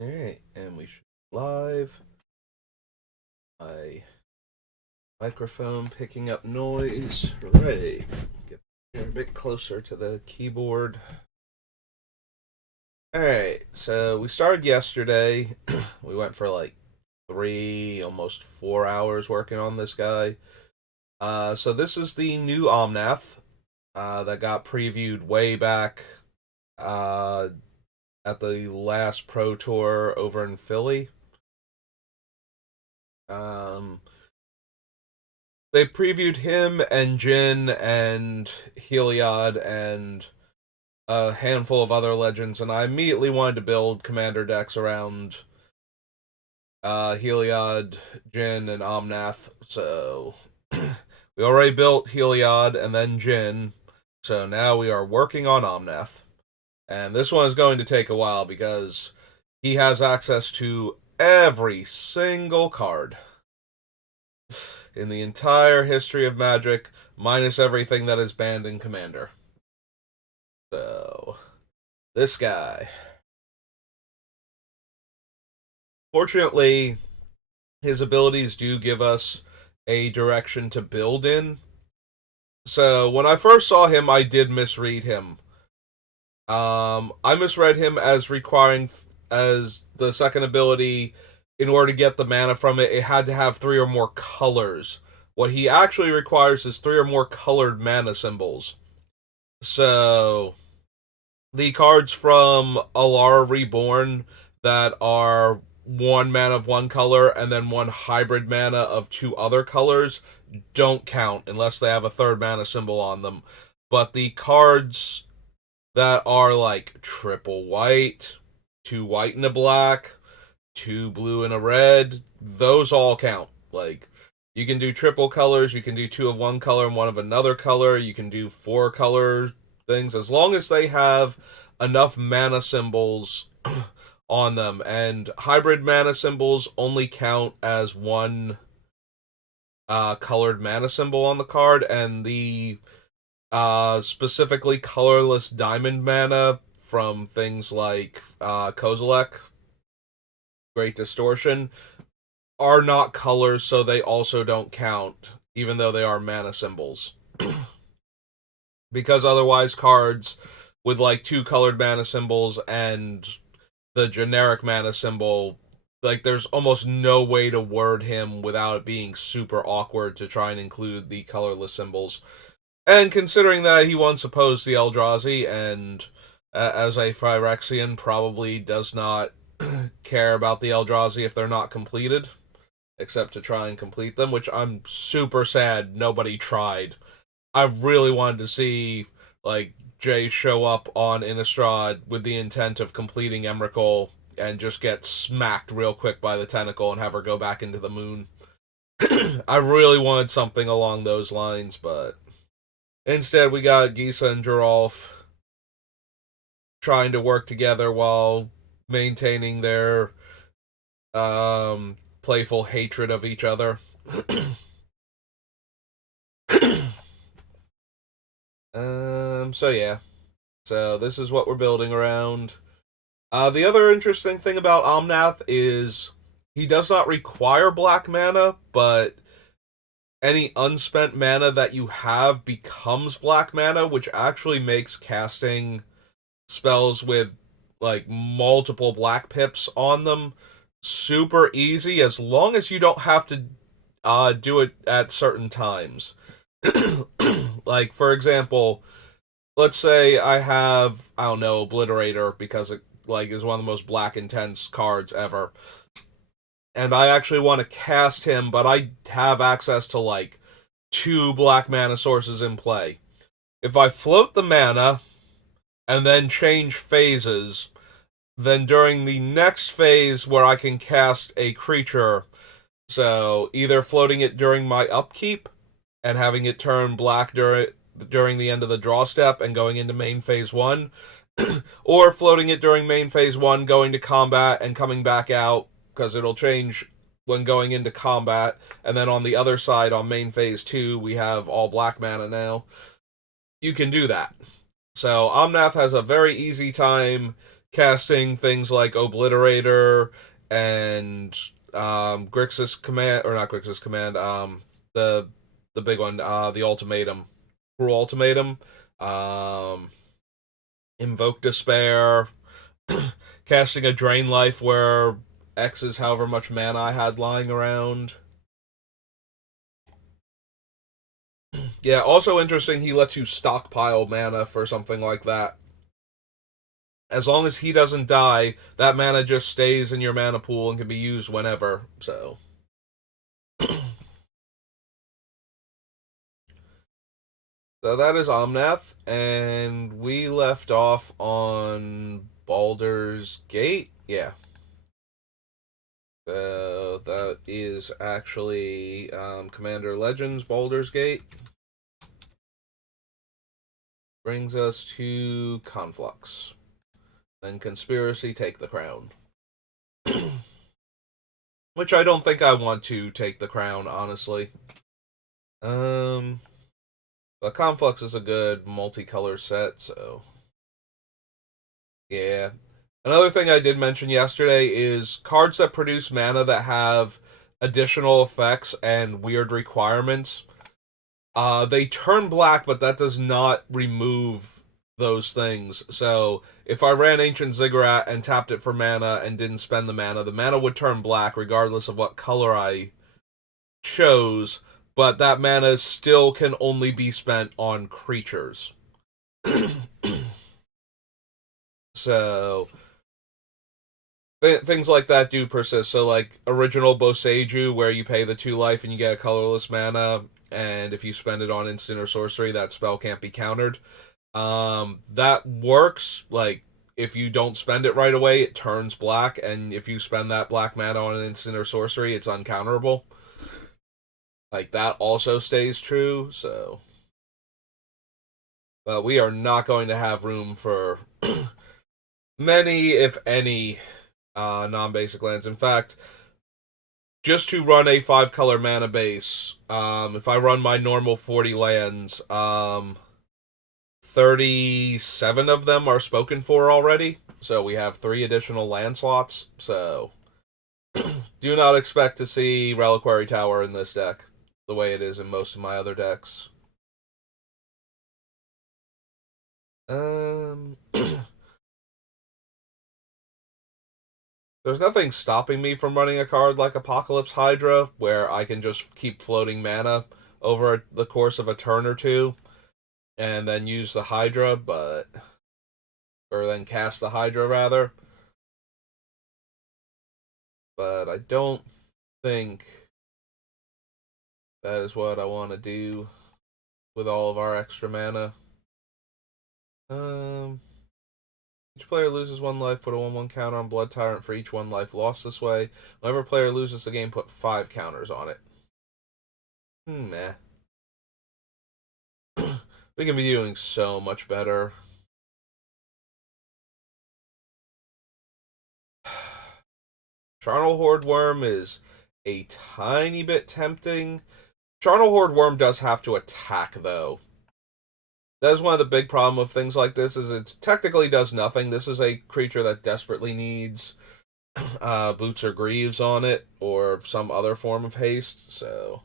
Alright, and we should be live. My microphone picking up noise. Hooray. Get here a bit closer to the keyboard. Alright, so we started yesterday. We went for like almost 4 hours working on this guy. So this is the new Omnath that got previewed way back at the last Pro Tour over in Philly. They previewed him and Jin and Heliod and a handful of other legends, and I immediately wanted to build commander decks around Heliod, Jin, and Omnath. So we already built Heliod and then Jin, so now we are working on Omnath. And this one is going to take a while because he has access to every single card in the entire history of Magic, minus everything that is banned in Commander. So, this guy. Fortunately, his abilities do give us a direction to build in. So, when I first saw him, I did misread him. I misread him as requiring, as the second ability, in order to get the mana from it, it had to have 3 or more colors. What he actually requires is 3 or more colored mana symbols. So, the cards from Alara Reborn that are 1 mana of 1 color and then 1 hybrid mana of 2 other colors don't count unless they have a 3rd mana symbol on them. But the cards that are like triple white, 2 white and a black, 2 blue and a red, those all count. Like, you can do triple colors, you can do 2 of 1 color and 1 of another color, you can do 4 color things, as long as they have enough mana symbols on them. And hybrid mana symbols only count as 1 colored mana symbol on the card, and the specifically colorless diamond mana from things like Kozilek, Great Distortion, are not colors, so they also don't count, even though they are mana symbols. Because otherwise cards with like 2 colored mana symbols and the generic mana symbol, like, there's almost no way to word him without it being super awkward to try and include the colorless symbols. And considering that he once opposed the Eldrazi, and as a Phyrexian probably does not care about the Eldrazi if they're not completed, except to try and complete them, which I'm super sad nobody tried. I really wanted to see, like, Jay show up on Innistrad with the intent of completing Emrakul and just get smacked real quick by the tentacle and have her go back into the moon. I really wanted something along those lines, but instead we got Gisa and Geralf trying to work together while maintaining their playful hatred of each other. So yeah. So this is what we're building around. The other interesting thing about Omnath is he does not require black mana, but any unspent mana that you have becomes black mana, which actually makes casting spells with like multiple black pips on them super easy, as long as you don't have to do it at certain times. Like, for example, let's say I have, I don't know, Obliterator, because it like is one of the most black intense cards ever, and I actually want to cast him, but I have access to like 2 black mana sources in play. If I float the mana and then change phases, then during the next phase where I can cast a creature, so either floating it during my upkeep and having it turn black during the end of the draw step and going into main phase 1, or floating it during main phase 1, going to combat and coming back out, because it'll change when going into combat, and then on the other side, on main phase 2, we have all black mana now. You can do that. So Omnath has a very easy time casting things like Obliterator and Grixis Command, or not Grixis Command, the the big one, the Ultimatum, Cruel Ultimatum, um, Invoke Despair, casting a Drain Life where X is however much mana I had lying around. Yeah, also interesting, he lets you stockpile mana for something like that. As long as he doesn't die, that mana just stays in your mana pool and can be used whenever. So that is Omnath, and we left off on Baldur's Gate. Yeah. So that is actually Commander Legends Baldur's Gate. Brings us to Conflux. Then Conspiracy take the crown. Which I don't think I want to take the crown, honestly. Um, but Conflux is a good multicolor set, so yeah. Another thing I did mention yesterday is cards that produce mana that have additional effects and weird requirements. They turn black, but that does not remove those things. So if I ran Ancient Ziggurat and tapped it for mana and didn't spend the mana would turn black regardless of what color I chose, but that mana still can only be spent on creatures. So things like that do persist. So like original Boseiju, where you pay the 2 life and you get a colorless mana, and if you spend it on instant or sorcery, that spell can't be countered. That works. Like if you don't spend it right away, it turns black, and if you spend that black mana on an instant or sorcery, it's uncounterable. Like that also stays true. So, but we are not going to have room for many, if any, non-basic lands. In fact, just to run a 5 color mana base, if I run my normal 40 lands, 37 of them are spoken for already. So we have 3 additional land slots. So do not expect to see Reliquary Tower in this deck the way it is in most of my other decks. There's nothing stopping me from running a card like Apocalypse Hydra, where I can just keep floating mana over the course of a turn or two, and then use the Hydra, or then cast the Hydra rather. But I don't think that is what I want to do with all of our extra mana. Um, each player loses 1 life, put a 1/1 counter on Blood Tyrant for each 1 life lost this way. Whenever player loses the game, put 5 counters on it. Nah. We can be doing so much better. Charnel Horde Worm is a tiny bit tempting. Charnel Horde Worm does have to attack, though. That is one of the big problem of things like this, is it technically does nothing. This is a creature that desperately needs Boots or Greaves on it, or some other form of haste, so...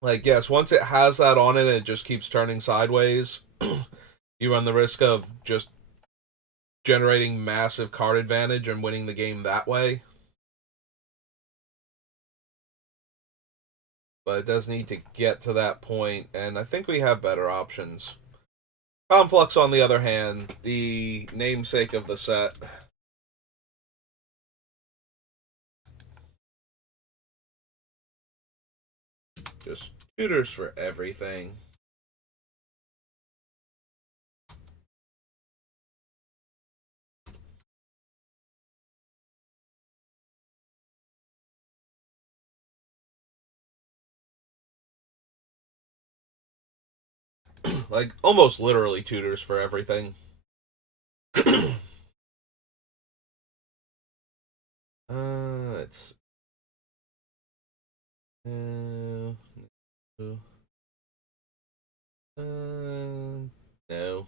Like, yes, once it has that on it and it just keeps turning sideways, you run the risk of just generating massive card advantage and winning the game that way. But it does need to get to that point, and I think we have better options. Conflux, on the other hand, the namesake of the set. Just tutors for everything. Like, almost literally tutors for everything. It's... no.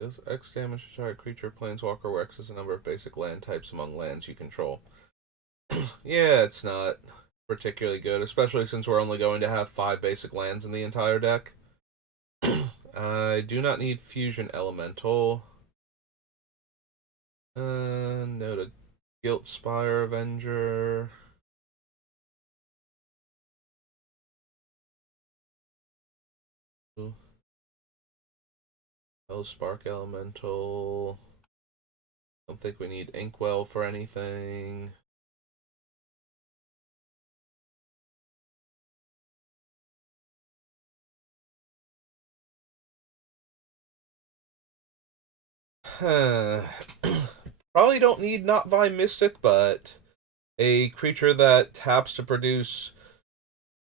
Does X damage to target creature, planeswalker, where X is the number of basic land types among lands you control? Yeah, it's not particularly good, especially since we're only going to have 5 basic lands in the entire deck. I do not need Fusion Elemental. No to Guilt Spire Avenger. Spark Elemental. Don't think we need Inkwell for anything. Probably don't need Not Vine Mystic, but a creature that taps to produce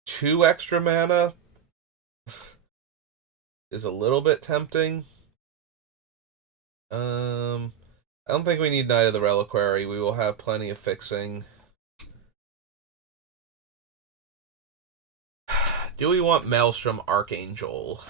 2 extra mana is a little bit tempting. I don't think we need Knight of the Reliquary. We will have plenty of fixing. Do we want Maelstrom Archangel?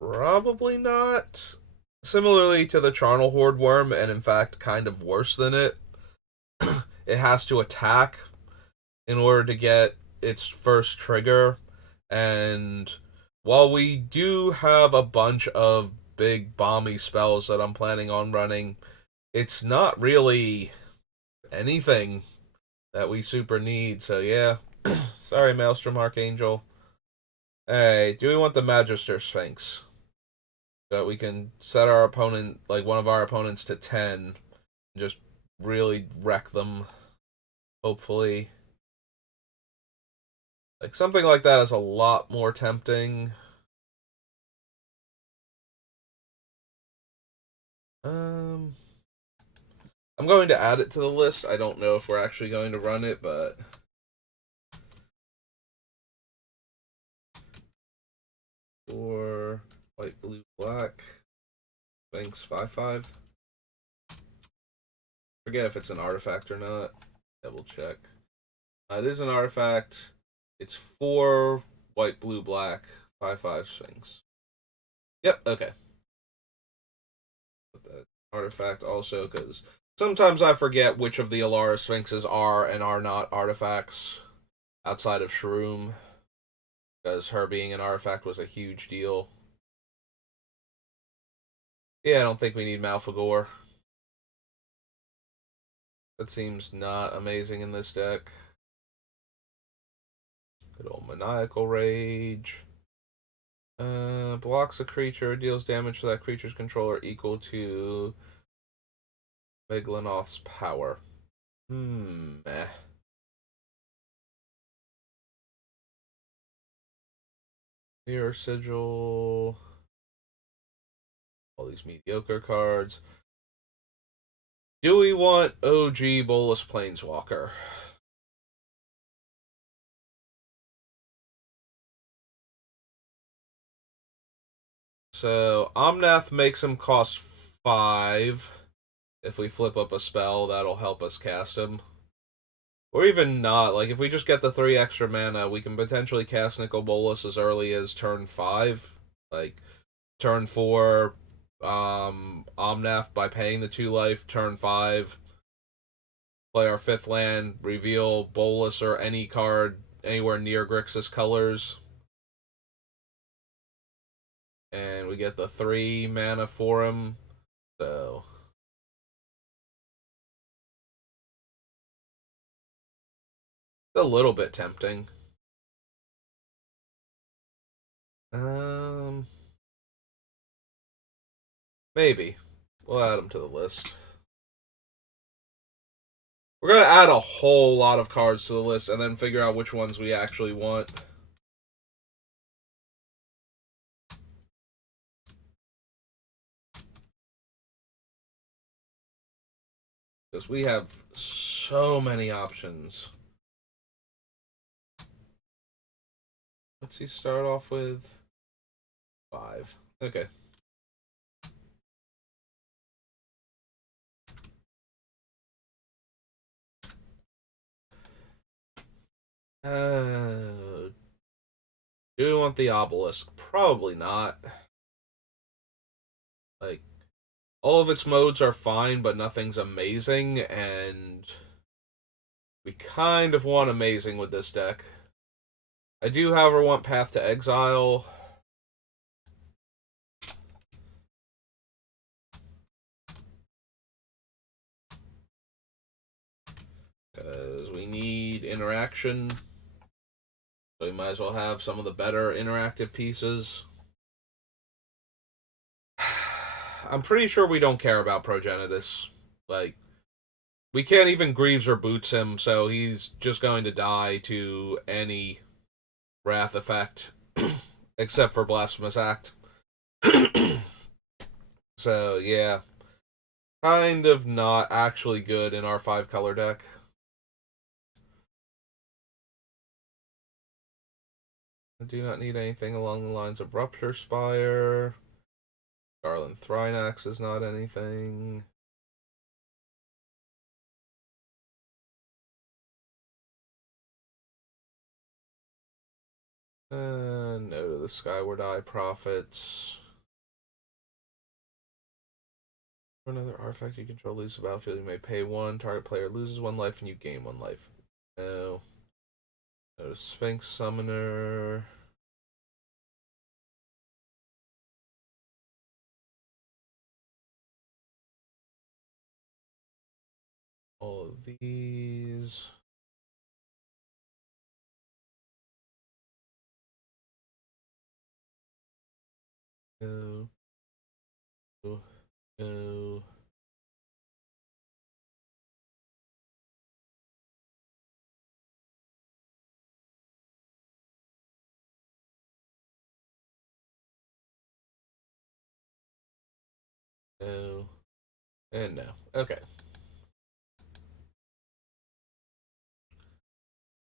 Probably not. Similarly to the Charnel Horde Worm, and in fact, kind of worse than it, it has to attack in order to get its first trigger. And while we do have a bunch of big bomby spells that I'm planning on running, it's not really anything that we super need. So yeah, sorry, Maelstrom Archangel. Hey, do we want the Magister Sphinx? So that we can set our opponent, like one of our opponents, to 10 and just really wreck them, hopefully. Like, something like that is a lot more tempting. Um, I'm going to add it to the list. I don't know if we're actually going to run it, but... For white, blue, black. Sphinx 5/5. Forget if it's an artifact or not. Double check. It is an artifact. It's 4 white, blue, black, 5/5 Sphinx. Yep, okay. Put that artifact also, because sometimes I forget which of the Alara Sphinxes are and are not artifacts outside of Shroom, because her being an artifact was a huge deal. Yeah, I don't think we need Malfagor. That seems not amazing in this deck. Good old Maniacal Rage. Blocks a creature, deals damage to that creature's controller equal to Megalanoth's power. Eh. Mirror Sigil. All these mediocre cards. Do we want OG Bolus Planeswalker? So, Omnath makes him cost 5. If we flip up a spell, that'll help us cast him. Or even not. Like, if we just get the 3 extra mana, we can potentially cast Nicol Bolas as early as turn 5. Like, turn 4, Omnath by paying the 2 life. Turn 5, play our 5th land, reveal Bolas or any card anywhere near Grixis colors. And we get the 3 mana for him. So... it's a little bit tempting. Um... Maybe. We'll add him to the list. We're going to add a whole lot of cards to the list and then figure out which ones we actually want. Because we have so many options. Let's see, start off with 5. Okay. Do we want the obelisk? Probably not. Like, all of its modes are fine, but nothing's amazing, and we kind of want amazing with this deck. I do, however, want Path to Exile. Because we need interaction. So we might as well have some of the better interactive pieces. I'm pretty sure we don't care about Progenitus. Like, we can't even Greaves or Boots him, so he's just going to die to any Wrath effect, except for Blasphemous Act. So, yeah. Kind of not actually good in our 5-color deck. I do not need anything along the lines of Rupture Spire. Garland Thrynax is not anything. No, the Skyward Eye Prophets. For another artifact you control leaves the battlefield, you may pay 1. Target player loses 1 life and you gain 1 life. No. No Sphinx Summoner. All of these. No. No. No. No. And no. Okay.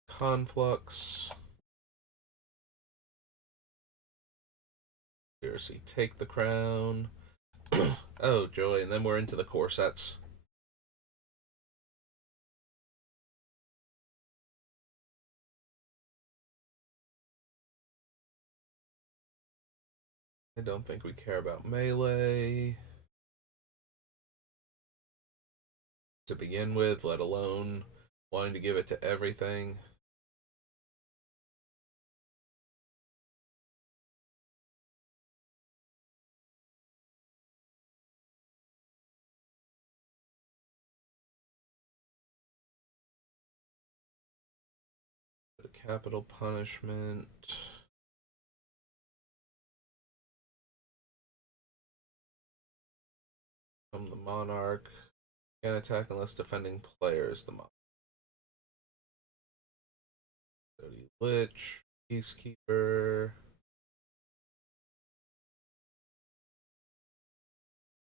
Conflux. Conspiracy. Take the crown. Oh, joy. And then we're into the core sets. I don't think we care about melee to begin with, let alone wanting to give it to everything. The capital punishment. From the monarch. Can't attack unless defending player is the monarch. Dirty Lich. Peacekeeper.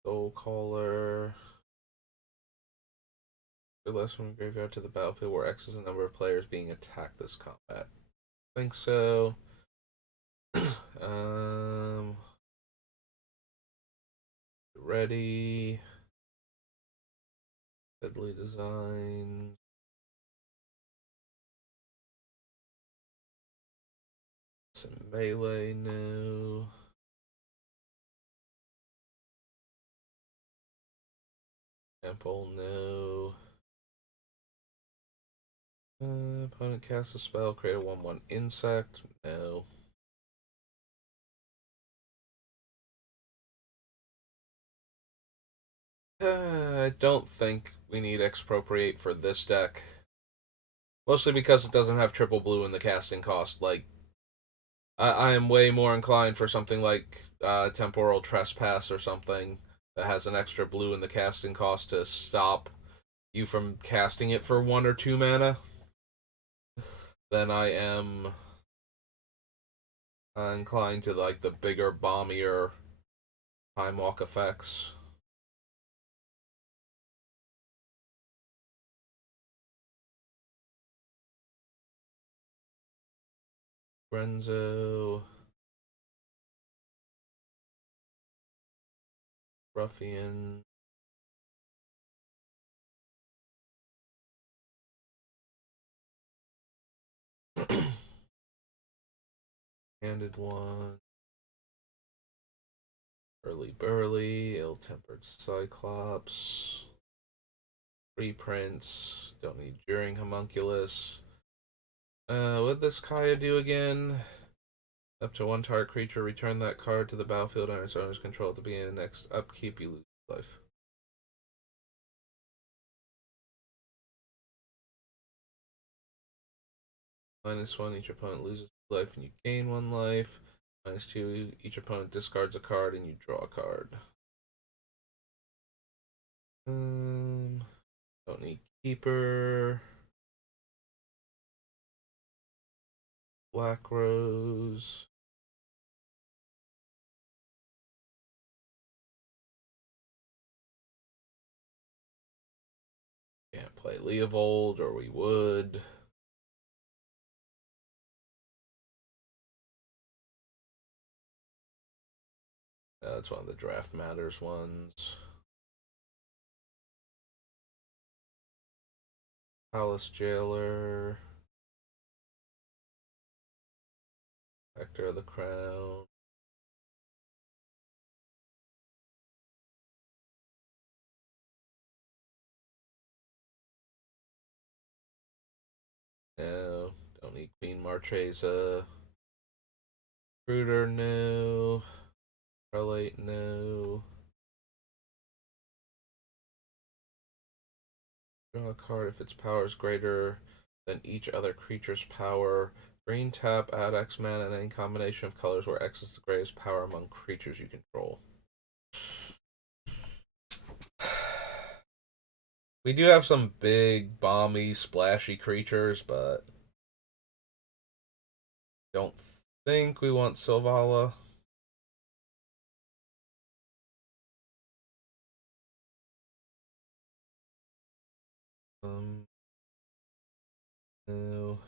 Soul Caller. Less from graveyard to the battlefield where X is the number of players being attacked this combat. I think so. Ready. Deadly Design. Some melee, no. Temple, no. Opponent casts a spell, create a 1/1 insect, no. I don't think we need Expropriate for this deck. Mostly because it doesn't have triple blue in the casting cost. Like, I am way more inclined for something like Temporal Trespass or something that has an extra blue in the casting cost to stop you from casting it for 1 or 2 mana than I am inclined to like the bigger, bombier Time Walk effects. Renzo. Ruffian. Handed one. Burly Burly, Ill-Tempered Cyclops. Reprints. Don't need During Homunculus. What'd this Kaya do again? Up to one target creature, return that card to the battlefield under its owner's control at the beginning of the next upkeep, you lose life. -1, each opponent loses life and you gain 1 life. -2, each opponent discards a card and you draw a card. Don't need Keeper. Black Rose. Can't play Leovold, or we would. That's one of the Draft Matters ones. Palace Jailer. Hector of the Crown. No, don't need Queen Marchesa. Recruiter, no. Prelate, no. Draw a card if its power is greater than each other creature's power. Green tap, add X mana and any combination of colors where X is the greatest power among creatures you control. We do have some big, bomby, splashy creatures, but don't think we want Sylvala. No.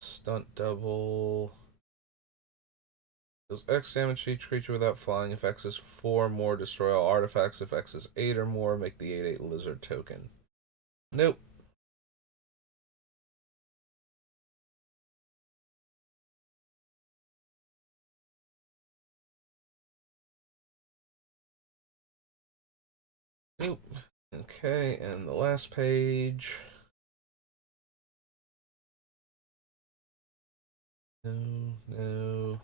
Stunt double. Deals X damage to each creature without flying. If X is 4 or more, destroy all artifacts. If X is 8 or more, make the 8/8 lizard token. Nope. Nope. Okay, and the last page. No, no,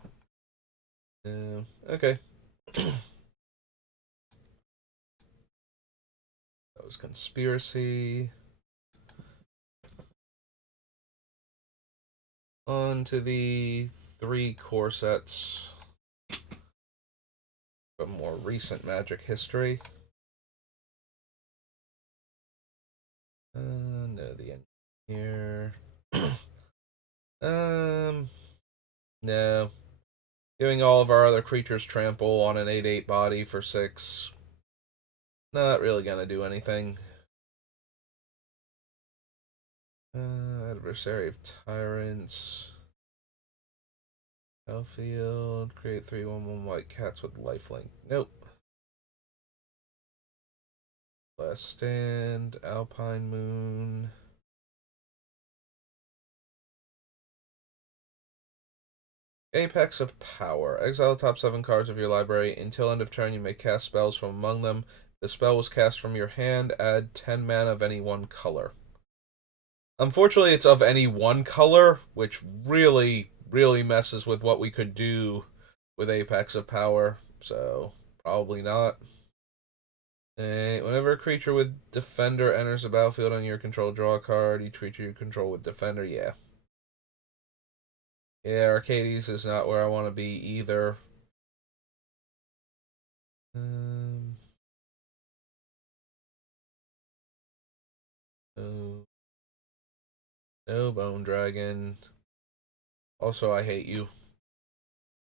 no. Okay. That was Conspiracy. On to the 3 core sets of more recent Magic history. No, the Engineer. No. Giving all of our other creatures trample on an 8/8 body for 6. Not really gonna do anything. Adversary of Tyrants. Battlefield. Create 3/1/1 white cats with lifelink. Nope. Last Stand. Alpine Moon. Apex of Power. Exile the top 7 cards of your library. Until end of turn, you may cast spells from among them. The spell was cast from your hand. Add 10 mana of any one color. Unfortunately, it's of any one color, which really, really messes with what we could do with Apex of Power. So, probably not. Whenever a creature with Defender enters the battlefield on your control, draw a card. Each creature you control with Defender, yeah. Yeah, Arcades is not where I want to be either. No, no Bone Dragon. Also, I hate you.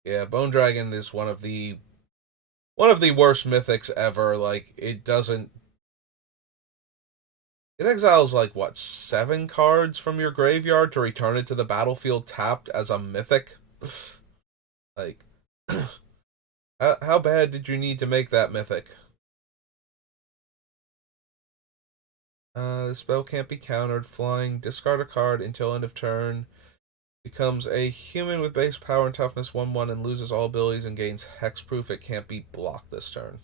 Yeah, Bone Dragon is one of the worst mythics ever. Like, it exiles like what, 7 cards from your graveyard to return it to the battlefield tapped as a mythic. Like, how bad did you need to make that mythic? The spell can't be countered. Flying, discard a card until end of turn. Becomes a human with base power and toughness 1/1 and loses all abilities and gains hexproof. It can't be blocked this turn.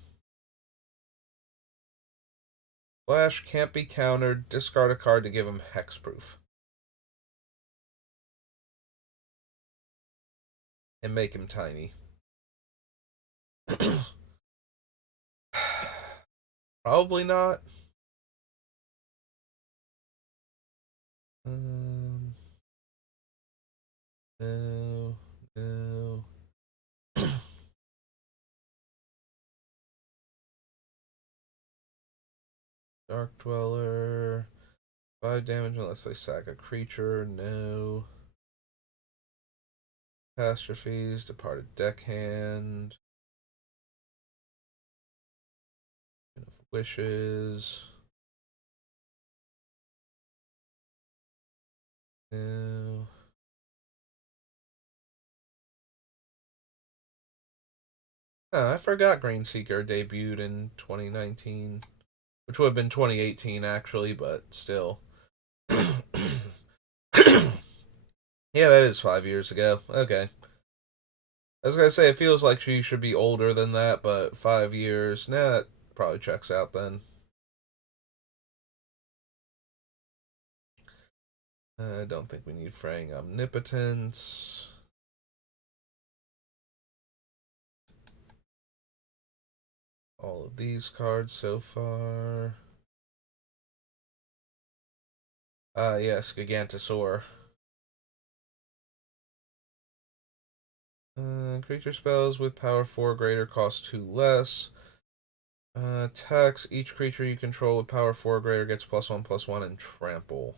Flash can't be countered. Discard a card to give him hexproof. And make him tiny. Probably not. Um, no, no. Dark Dweller. 5 damage unless they sack a creature. No. Catastrophes. Departed Deckhand. Wishes. No. Oh, I forgot Greenseeker debuted in 2019, which would have been 2018 actually, but still. Yeah, that is 5 years ago. Okay. I was gonna say it feels like she should be older than that, but 5 years, nah, that probably checks out then. I don't think we need Fraying Omnipotence. All of these cards so far. Yes, Gigantosaur. Creature spells with power 4 greater cost 2 less. Attacks each creature you control with power 4 greater gets +1/+1 and trample.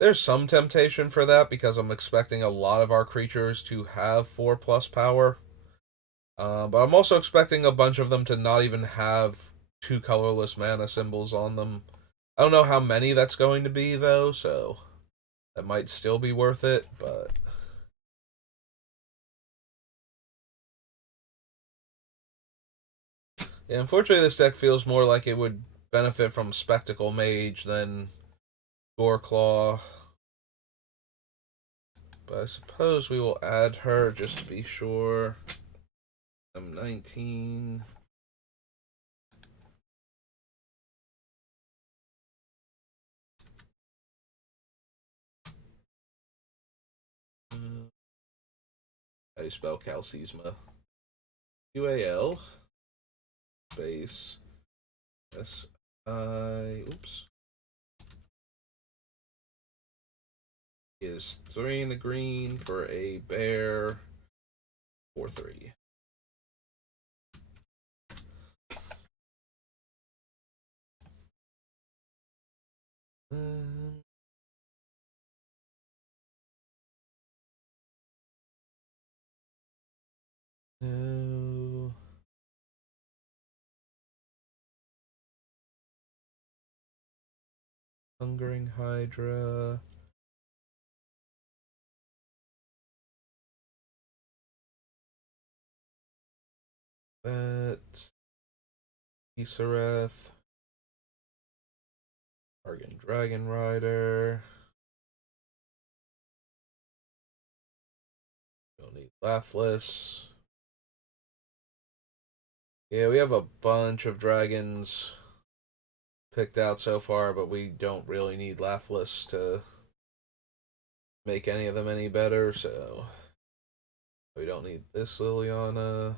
There's some temptation for that because I'm expecting a lot of our creatures to have 4 plus power. But I'm also expecting a bunch of them to not even have 2 colorless mana symbols on them. I don't know how many that's going to be though, so that might still be worth it, but yeah, unfortunately this deck feels more like it would benefit from Spectacle Mage than Goreclaw. But I suppose we will add her just to be sure. I'm 19. How do you spell Calcesma? UAL space SI. Oops. Is 3 in the green for a bear 4/3. Um, no. Hungering Hydra. That. Isareth. Argon Dragon Rider. Don't need Laughless. Yeah, we have a bunch of dragons picked out so far, but we don't really need Laughless to make any of them any better, so we don't need this Liliana.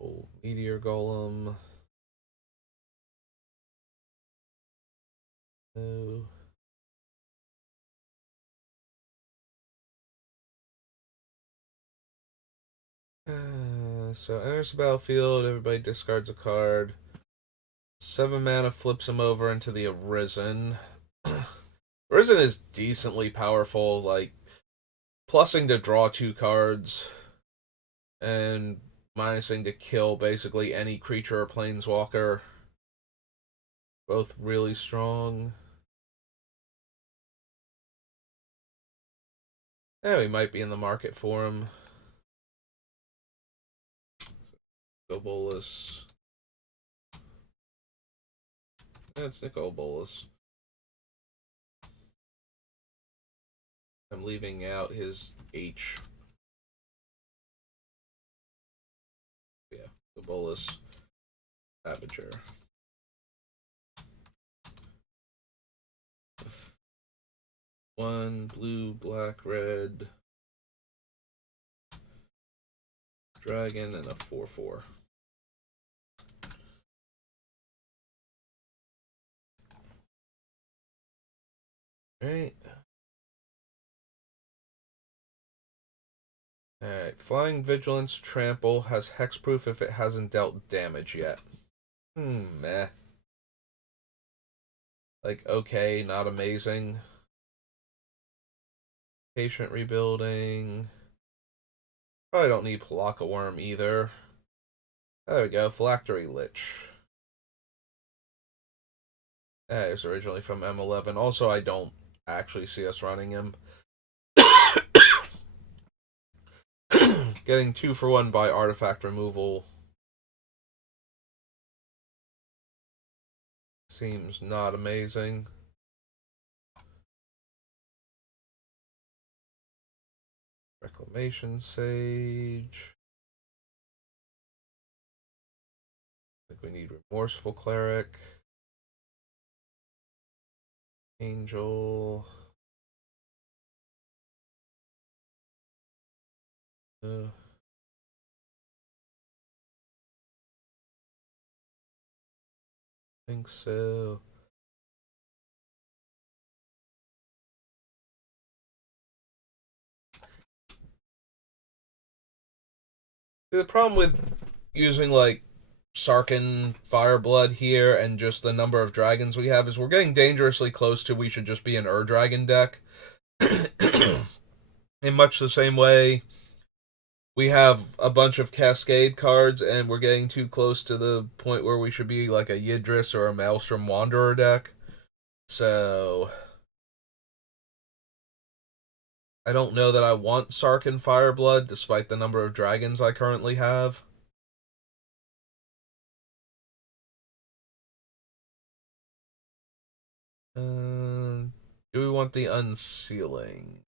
Old Meteor Golem. No. So enters the battlefield, everybody discards a card. 7 mana flips him over into the Arisen. Arisen is decently powerful, like plussing to draw 2 cards and minusing to kill basically any creature or planeswalker. Both really strong. Yeah, we might be in the market for him. Nicol Bolas. That's Nicol Bolas. I'm leaving out his H. Yeah, the Bolas Aperture. One blue, black, red dragon, and a 4/4. Alright. Alright. Flying Vigilance Trample has hexproof if it hasn't dealt damage yet. Meh. Like, okay, not amazing. Patient Rebuilding. Probably don't need Palaka Worm either. There we go, Phylactery Lich. That is originally from M11. Also, I don't actually see us running him. Getting 2-for-1 by artifact removal seems not amazing. Reclamation Sage. I think we need Remorseful Cleric. Angel. Think so. The problem with using like Sarkin Fireblood here and just the number of dragons we have is we're getting dangerously close to we should just be an Dragon deck. In much the same way, we have a bunch of Cascade cards and we're getting too close to the point where we should be like a Yidris or a Maelstrom Wanderer deck. So I don't know that I want Sarkin Fireblood despite the number of dragons I currently have. Do we want the Unsealing?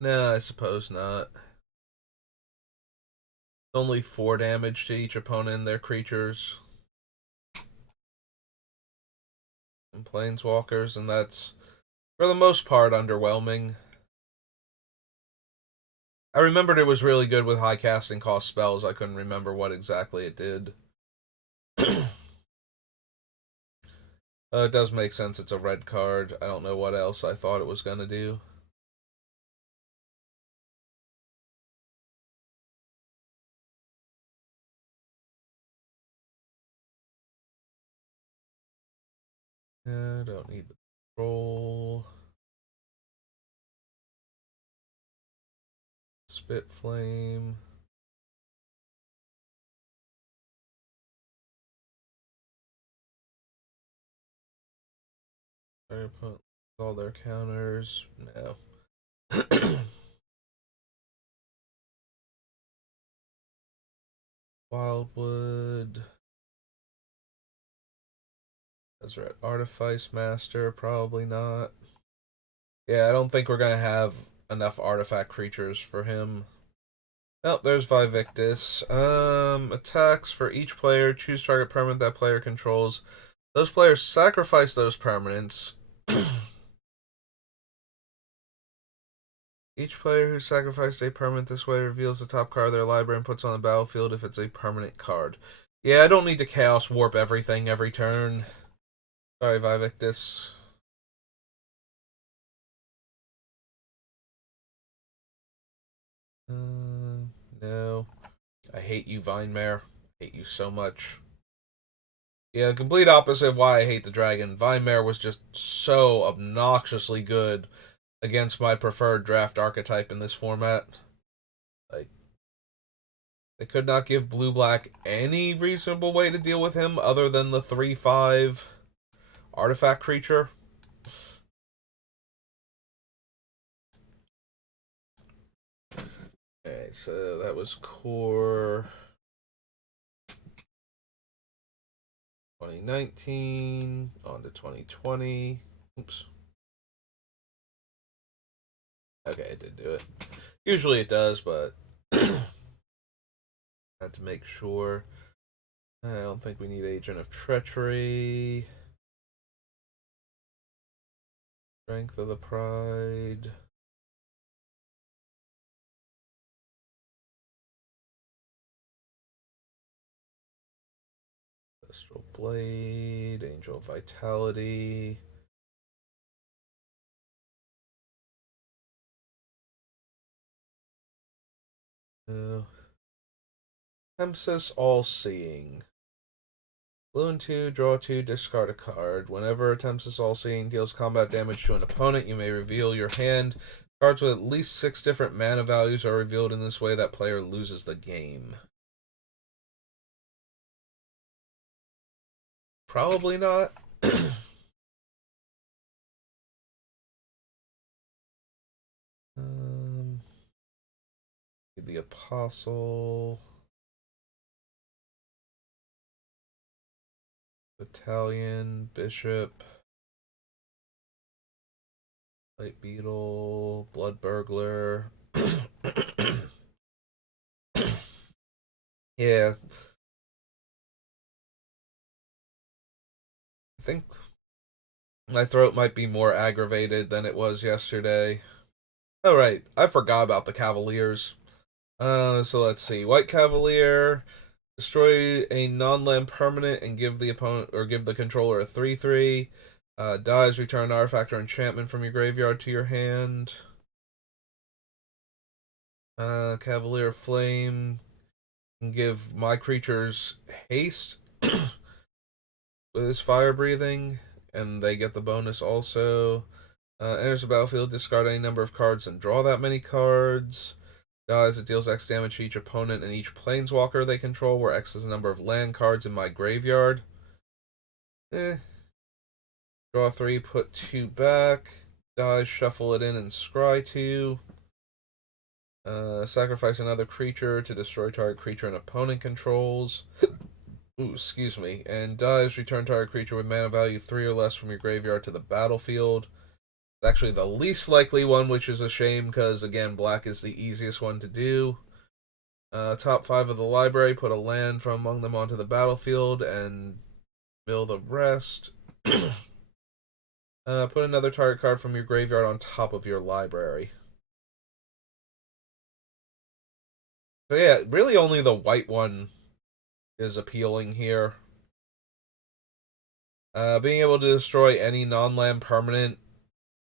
No, I suppose not. Only 4 damage to each opponent and their creatures. And Planeswalkers, and that's, for the most part, underwhelming. I remembered it was really good with high casting cost spells. I couldn't remember what exactly it did. It does make sense it's a red card. I don't know what else I thought it was going to do. I don't need the control. Spit Flame. All their counters. No. Wildwood. Deseret Artifice Master. Probably not. Yeah, I don't think we're going to have enough artifact creatures for him. Oh, there's Vivictus. Attacks for each player. Choose target permanent that player controls. Those players sacrifice those permanents. Each player who sacrificed a permanent this way reveals the top card of their library and puts on the battlefield if it's a permanent card. Yeah, I don't need to Chaos Warp everything every turn. Sorry, Vivictus. No. I hate you, Vinemare. I hate you so much. Yeah, complete opposite of why I hate the dragon. Vinemare was just so obnoxiously good against my preferred draft archetype in this format. Like, they could not give blue-black any reasonable way to deal with him other than the 3/5 artifact creature. Okay, Alright, so that was core 2019, on to 2020. Oops. Okay, it did do it. Usually it does, but had to make sure. I don't think we need Agent of Treachery. Strength of the Pride. Astral Blade. Angel of Vitality. Tempsis All-Seeing. Blue and 2, draw 2, discard a card. Whenever Tempsis All-Seeing deals combat damage to an opponent, you may reveal your hand. Cards with at least 6 different mana values are revealed in this way. That player loses the game. Probably not. The Apostle. Battalion, Bishop. Light Beetle, Blood Burglar. Yeah. I think my throat might be more aggravated than it was yesterday. Oh, right. I forgot about the Cavaliers. So let's see. White Cavalier. Destroy a non-land permanent and give the opponent or give the controller a 3/3. Dies, return an artifact or enchantment from your graveyard to your hand. Cavalier Flame can give my creatures haste with his fire breathing, and they get the bonus also. Enters the battlefield, discard any number of cards and draw that many cards. Dies, it deals X damage to each opponent and each planeswalker they control, where X is the number of land cards in my graveyard. Draw 3, put 2 back. Die, shuffle it in, and scry 2. Sacrifice another creature to destroy target creature an opponent controls. Ooh, excuse me. And dies, return target creature with mana value 3 or less from your graveyard to the battlefield. It's actually the least likely one, which is a shame, because, again, black is the easiest one to do. Top 5 of the library, put a land from among them onto the battlefield, and mill the rest. Put another target card from your graveyard on top of your library. So yeah, really only the white one is appealing here. Being able to destroy any non-land permanent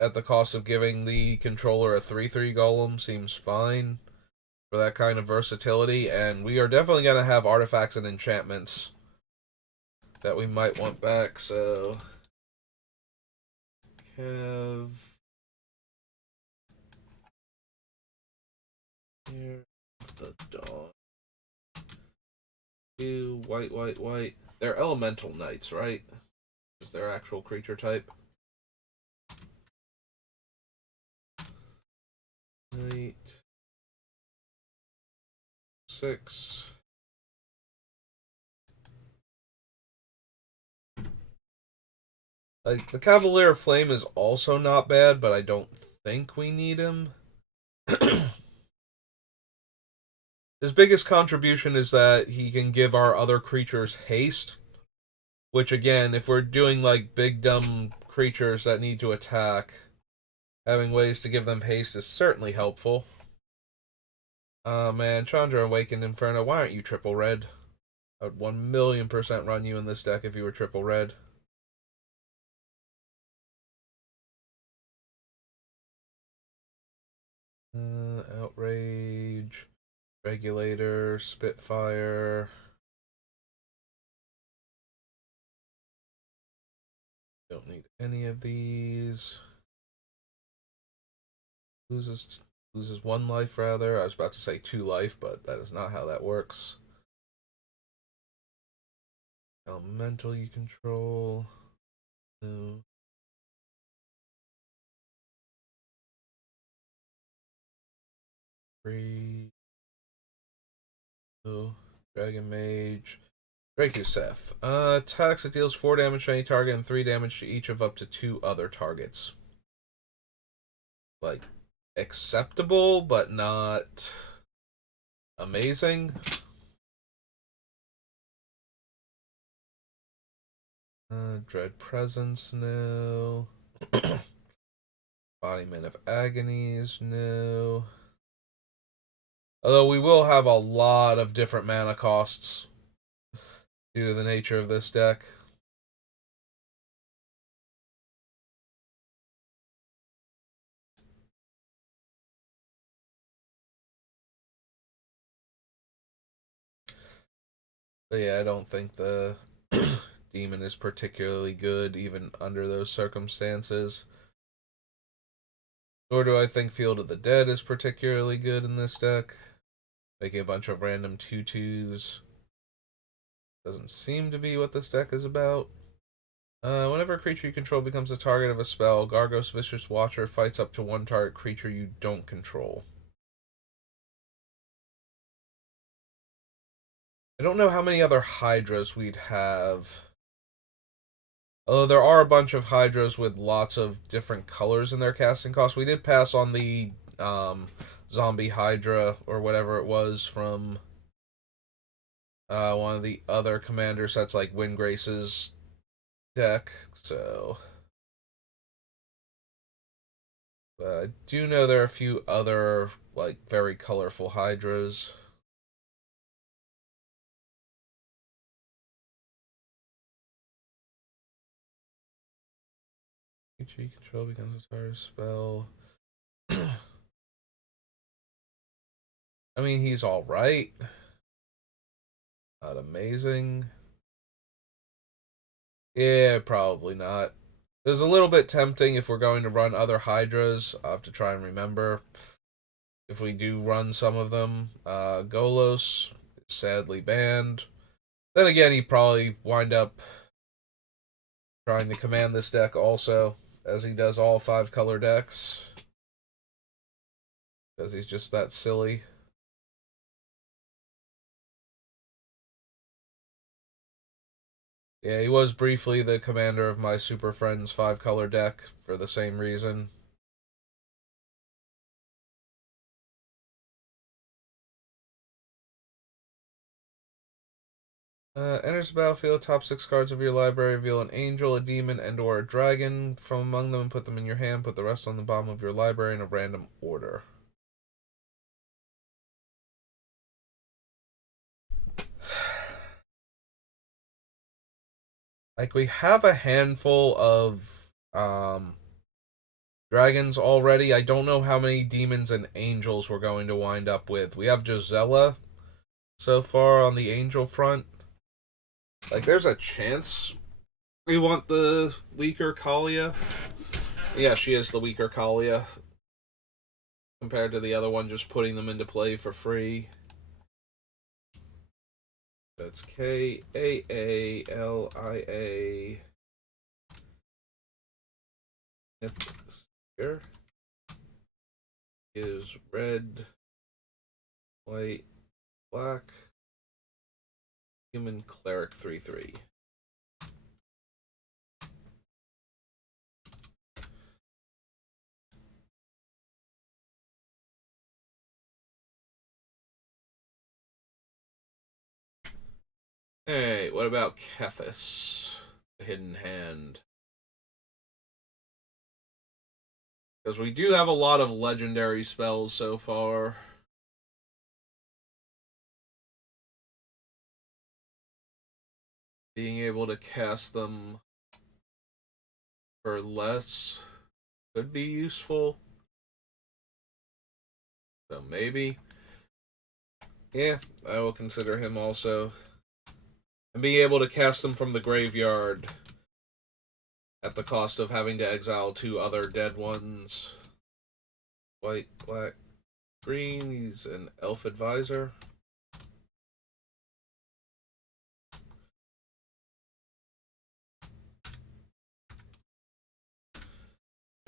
at the cost of giving the controller a 3/3 golem seems fine for that kind of versatility, and we are definitely going to have artifacts and enchantments that we might want back, so... Cav... Here, the dawn. 2, white, white, white. They're elemental knights, right? Is their actual creature type? Knight. 6. Like, the Cavalier of Flame is also not bad, but I don't think we need him. His biggest contribution is that he can give our other creatures haste, which, again, if we're doing, like, big dumb creatures that need to attack, having ways to give them haste is certainly helpful. Man, Chandra Awakened Inferno, why aren't you triple red? I would 1,000,000% run you in this deck if you were triple red. Outrage, Regulator, Spitfire. Don't need any of these. Loses 1 life, rather. I was about to say 2 life, but that is not how that works. Elemental you control. No. Free. Oh, Dragon Mage. Drakuseth. Attacks it deals 4 damage to any target and 3 damage to each of up to 2 other targets. Like, acceptable, but not amazing. Dread Presence, no. Embodiment of Agonies, no. Although we will have a lot of different mana costs due to the nature of this deck. But yeah, I don't think the demon is particularly good even under those circumstances. Nor do I think Field of the Dead is particularly good in this deck. Making a bunch of random 2/2s doesn't seem to be what this deck is about. Whenever a creature you control becomes the target of a spell, Gargos Vicious Watcher fights up to 1 target creature you don't control. I don't know how many other Hydras we'd have. Although there are a bunch of Hydras with lots of different colors in their casting cost. We did pass on the Zombie Hydra, or whatever it was, from one of the other commander sets, like Windgrace's deck, so... I do know there are a few other, like, very colorful Hydras. Creature you control becomes a target spell. I mean, he's alright. Not amazing. Yeah, probably not. It was a little bit tempting if we're going to run other Hydras. I'll have to try and remember if we do run some of them. Golos is sadly banned. Then again, he probably wind up trying to command this deck also, as he does all 5-color decks. Because he's just that silly. Yeah, he was briefly the commander of my Super Friends 5-color deck for the same reason. Enters the battlefield, top 6 cards of your library, reveal an angel, a demon, and or a dragon from among them and put them in your hand. Put the rest on the bottom of your library in a random order. Like, we have a handful of dragons already. I don't know how many demons and angels we're going to wind up with. We have Gisela so far on the angel front. Like, there's a chance we want the weaker Kalia. Yeah, she is the weaker Kalia compared to the other one just putting them into play for free. So it's Kaalia. If here is red, white, black, human cleric 3/3. Hey, what about Kethis, the Hidden Hand? Because we do have a lot of legendary spells so far. Being able to cast them for less could be useful. So maybe. Yeah, I will consider him also. And being able to cast them from the graveyard at the cost of having to exile 2 other dead ones. White, black, green. He's an elf advisor.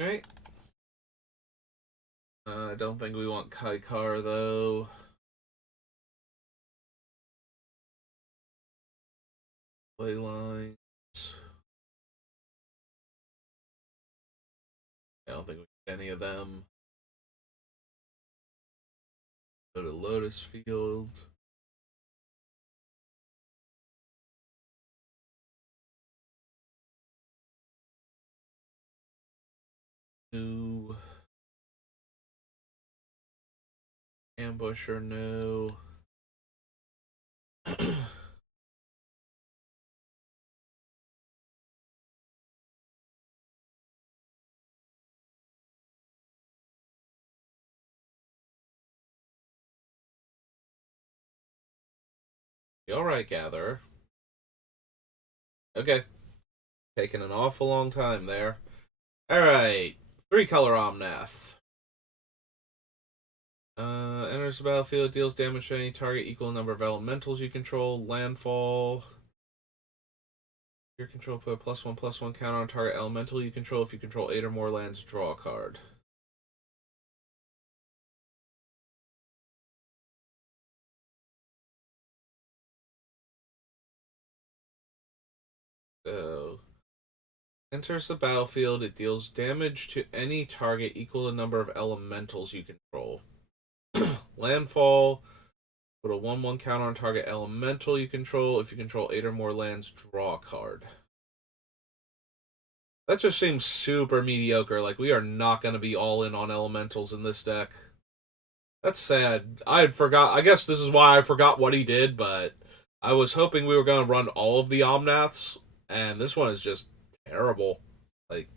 Alright. I don't think we want Kaikar, though. Play lines. I don't think we get any of them. Go to Lotus Field. No. Ambusher, no. Alright, Gatherer. Okay. Taking an awful long time there. Alright. 3-color Omnath. Enters the battlefield, deals damage to any target equal to the number of elementals you control. Landfall. Your control put a +1/+1 counter on target elemental you control. If you control 8 or more lands, draw a card. So, enters the battlefield, it deals damage to any target equal to the number of elementals you control. Landfall, put a 1/1 counter on target elemental you control. If you control 8 or more lands, draw a card. That just seems super mediocre. Like, we are not going to be all in on elementals in this deck. That's sad. I had forgot. I guess this is why I forgot what he did, but I was hoping we were going to run all of the Omnaths, and this one is just terrible. Like,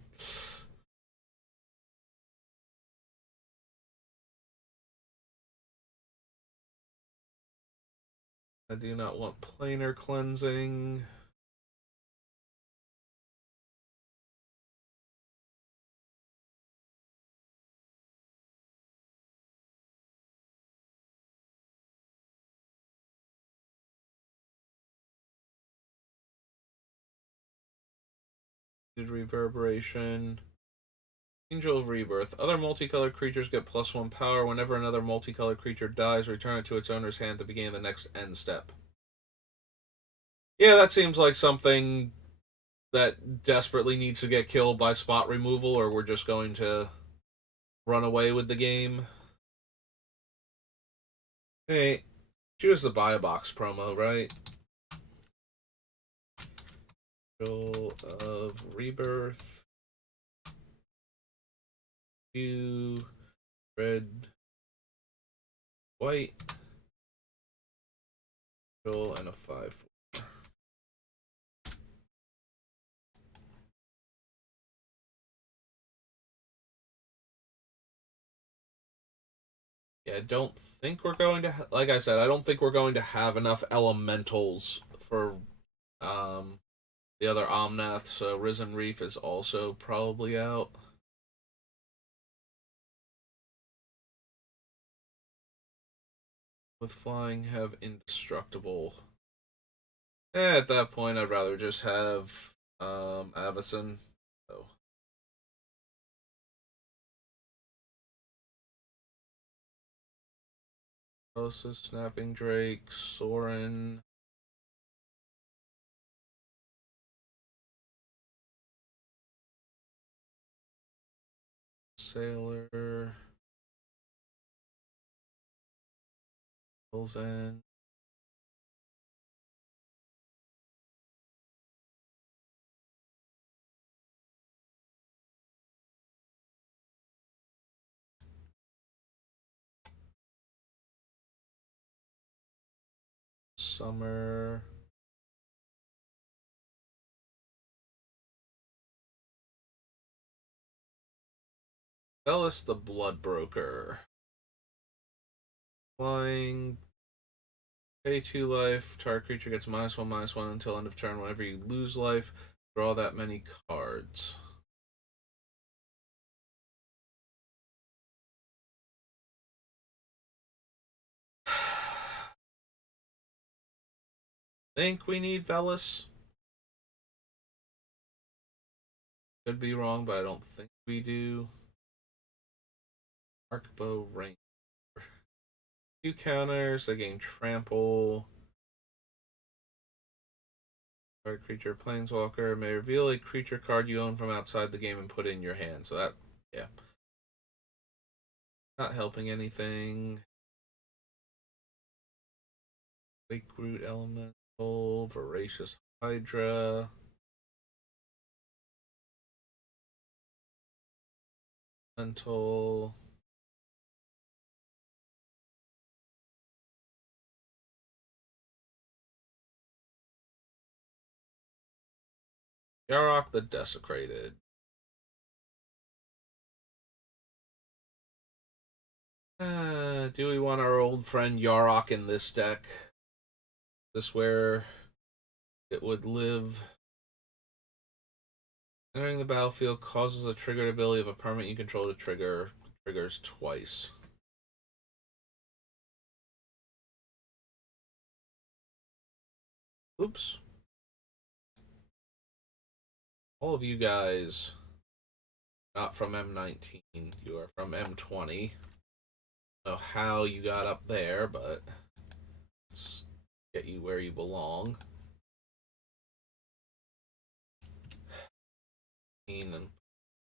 I do not want planar cleansing. Reverberation. Angel of Rebirth. Other multicolored creatures get +1 power. Whenever another multicolored creature dies, return it to its owner's hand at the beginning of the next end step. Yeah, that seems like something that desperately needs to get killed by spot removal, or we're just going to run away with the game. Hey, choose the buy a box promo, right? Angel of Rebirth. 2 red, white, and a 5/4. Yeah, I don't think we're going to, like I said, I don't think we're going to have enough elementals for the other Omnath, so Risen Reef is also probably out. With flying, have indestructible. At that point, I'd rather just have Avacyn. So. Colossus, Snapping Drake, Soren. Sailor. Hill's End. Summer. Bellis the Bloodbroker. Flying. Pay 2 life. Target creature gets -1/-1 until end of turn. Whenever you lose life, draw that many cards. Think we need Velis. Could be wrong, but I don't think we do. Arcbow Ranger. 2 counters, they gain trample. Target creature, planeswalker, may reveal a creature card you own from outside the game and put it in your hand. So that, yeah. Not helping anything. Wake Root Elemental, Voracious Hydra. Elemental. Yarok the Desecrated. Do we want our old friend Yarok in this deck? Is this where it would live? Entering the battlefield causes a triggered ability of a permanent you control to trigger. Triggers twice. Oops. All of you guys, not from M19. You are from M20. I don't know how you got up there, but let's get you where you belong. And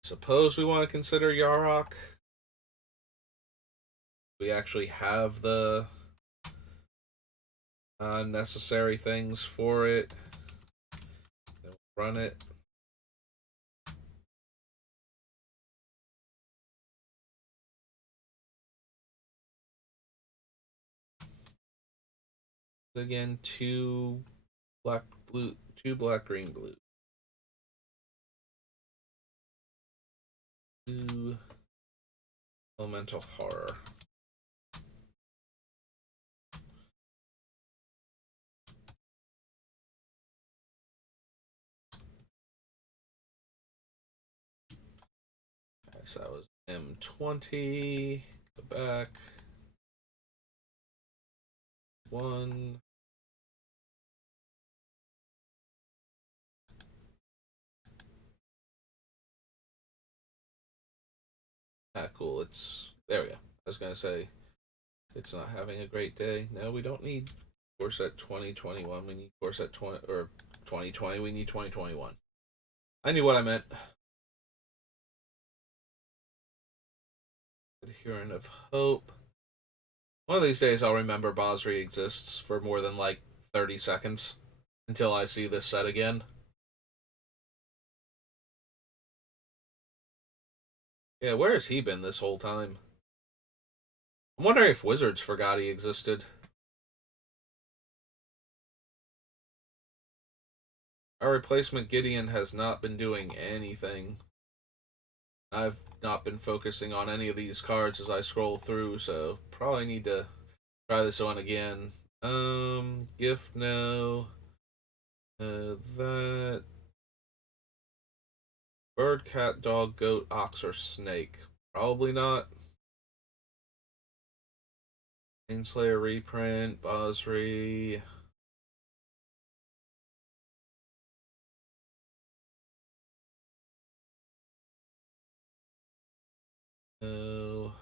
suppose we want to consider Yarok. We actually have the necessary things for it. Then we'll run it. Again, two black green blue. Two elemental horror. Okay, so that was M20. Go back. One. Ah, cool. It's there we go. I was gonna say it's not having a great day. No, we don't need core set 2021. We need core set 20 or 2020. We need 2021. I knew what I meant. Adherent of Hope. One of these days I'll remember Basri exists for more than like 30 seconds until I see this set again. Yeah, where has he been this whole time? I'm wondering if Wizards forgot he existed. Our replacement Gideon has not been doing anything. I've not been focusing on any of these cards as I scroll through, so probably need to try this one again. Gift, no. That. Bird, cat, dog, goat, ox, or snake. Probably not. Slayer reprint, Basri. No.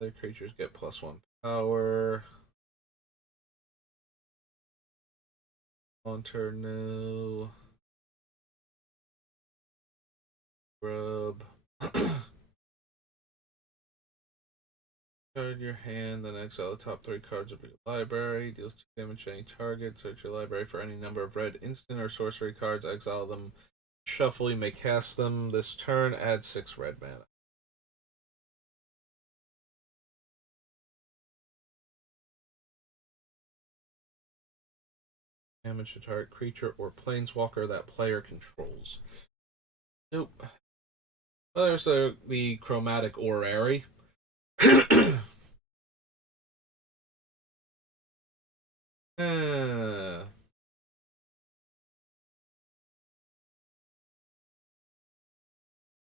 Other creatures get +1 power. Haunter, no. Rub. Card your hand, then exile the top 3 cards of your library. Deals 2 damage to any target. Search your library for any number of red instant or sorcery cards. Exile them. Shuffle, you may cast them this turn. Add 6 red mana. Damage to target creature or planeswalker that player controls. Nope. Well, there's the chromatic orrery. I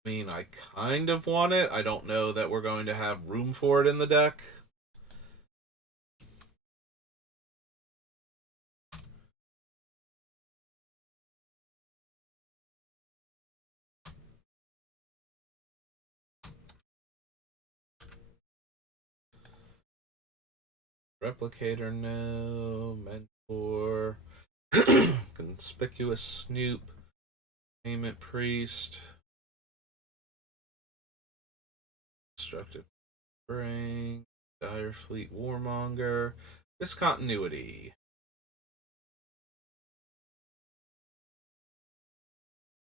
mean, I kind of want it. I don't know that we're going to have room for it in the deck. Replicator, no. Mentor. Conspicuous Snoop. Payment Priest. Destructive Spring. Dire Fleet Warmonger. Discontinuity.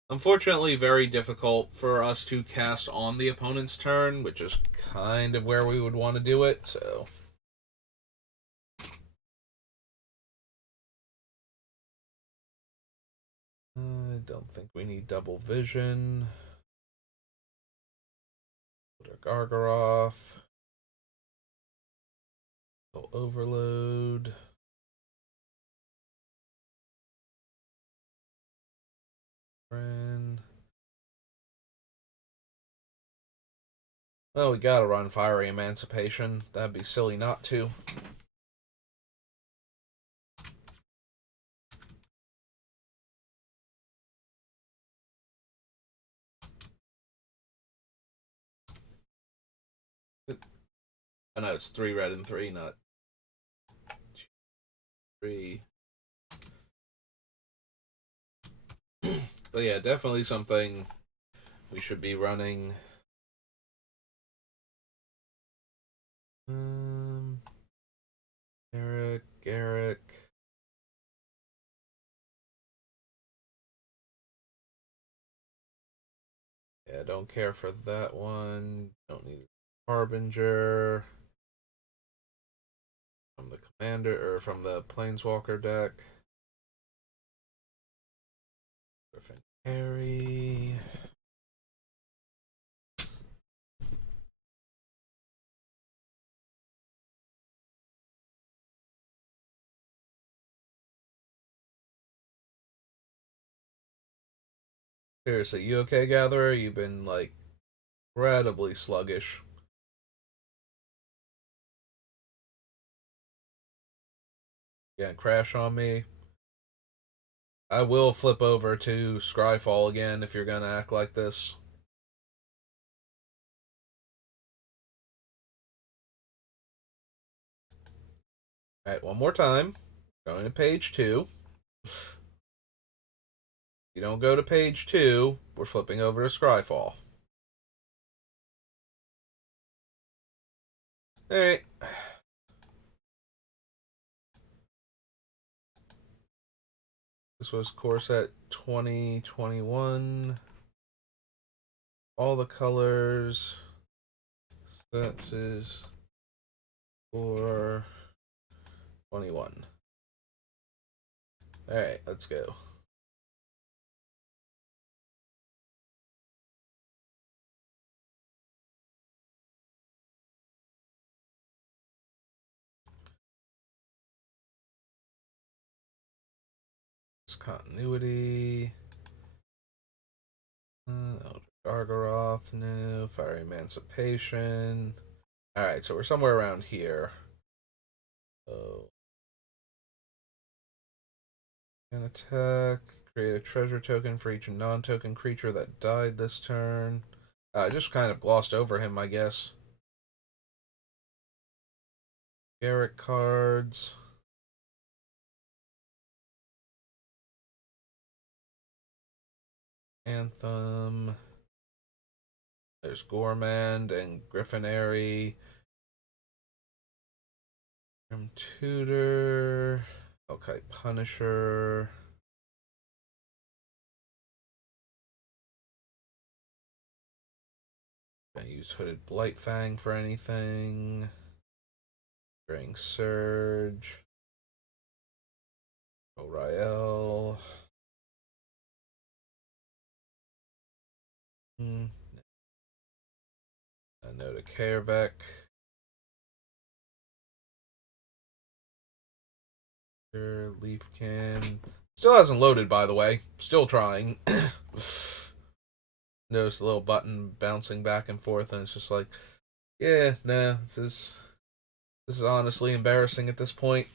Unfortunately, very difficult for us to cast on the opponent's turn, which is kind of where we would want to do it, so. I don't think we need double vision. Gargaroth. Overload. Friend. Well, we gotta run Fiery Emancipation. That'd be silly not to. I know it's 3 red and 3, not 3. But yeah, definitely something we should be running. Garrick. Yeah, don't care for that one. Don't need Harbinger. From the Commander, or from the Planeswalker deck. Griffin Harry. Seriously, you okay, Gatherer? You've been, like, incredibly sluggish. Yeah, crash on me. I will flip over to Scryfall again if you're gonna act like this. Alright, one more time. Going to page 2. If you don't go to page 2, we're flipping over to Scryfall. Alright. This was Core Set 2021. All the colors. That is for 21. Alright, let's go. Continuity. Gargaroth, no. Fire Emancipation. Alright, so we're somewhere around here. So, an attack. Create a treasure token for each non-token creature that died this turn. I just kind of glossed over him, I guess. Garrett cards. Anthem. There's Gormand and Griffinary. Grim Tutor. Okay, Punisher. Gonna use Hooded Blightfang for anything. Drain Surge. Oriel. A note of Kaervek. Leafkin. Still hasn't loaded, by the way. Still trying. Notice the little button bouncing back and forth, and it's just like, yeah, nah, this is honestly embarrassing at this point.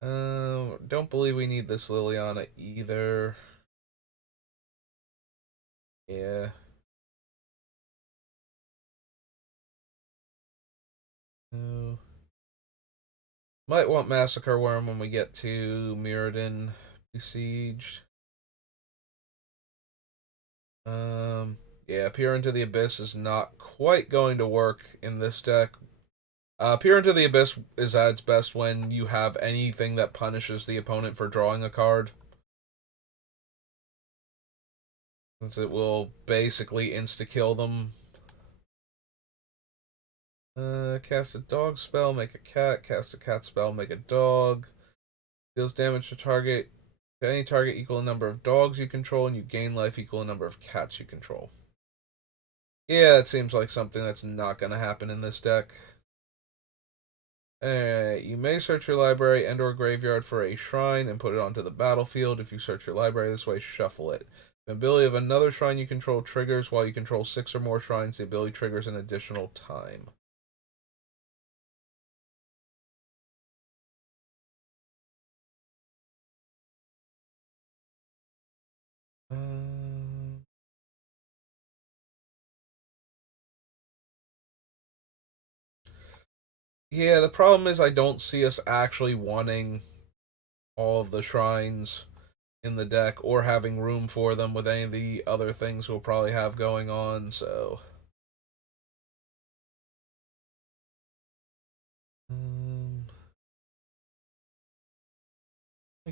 Don't believe we need this Liliana either. Yeah. No. Might want Massacre Worm when we get to Mirrodin Besieged. Yeah, Peer into the Abyss is not quite going to work in this deck. Peer into the Abyss is at its best when you have anything that punishes the opponent for drawing a card, since it will basically insta-kill them. Cast a dog spell, make a cat. Cast a cat spell, make a dog. Deals damage to target. To any target equal a number of dogs you control, and you gain life equal a number of cats you control. Yeah, it seems like something that's not going to happen in this deck. You may search your library and or graveyard for a shrine and put it onto the battlefield. If you search your library this way, shuffle it. The ability of another shrine you control triggers while you control 6 or more shrines. The ability triggers an additional time. Um, yeah, the problem is I don't see us actually wanting all of the shrines in the deck or having room for them with any of the other things we'll probably have going on, so. Um,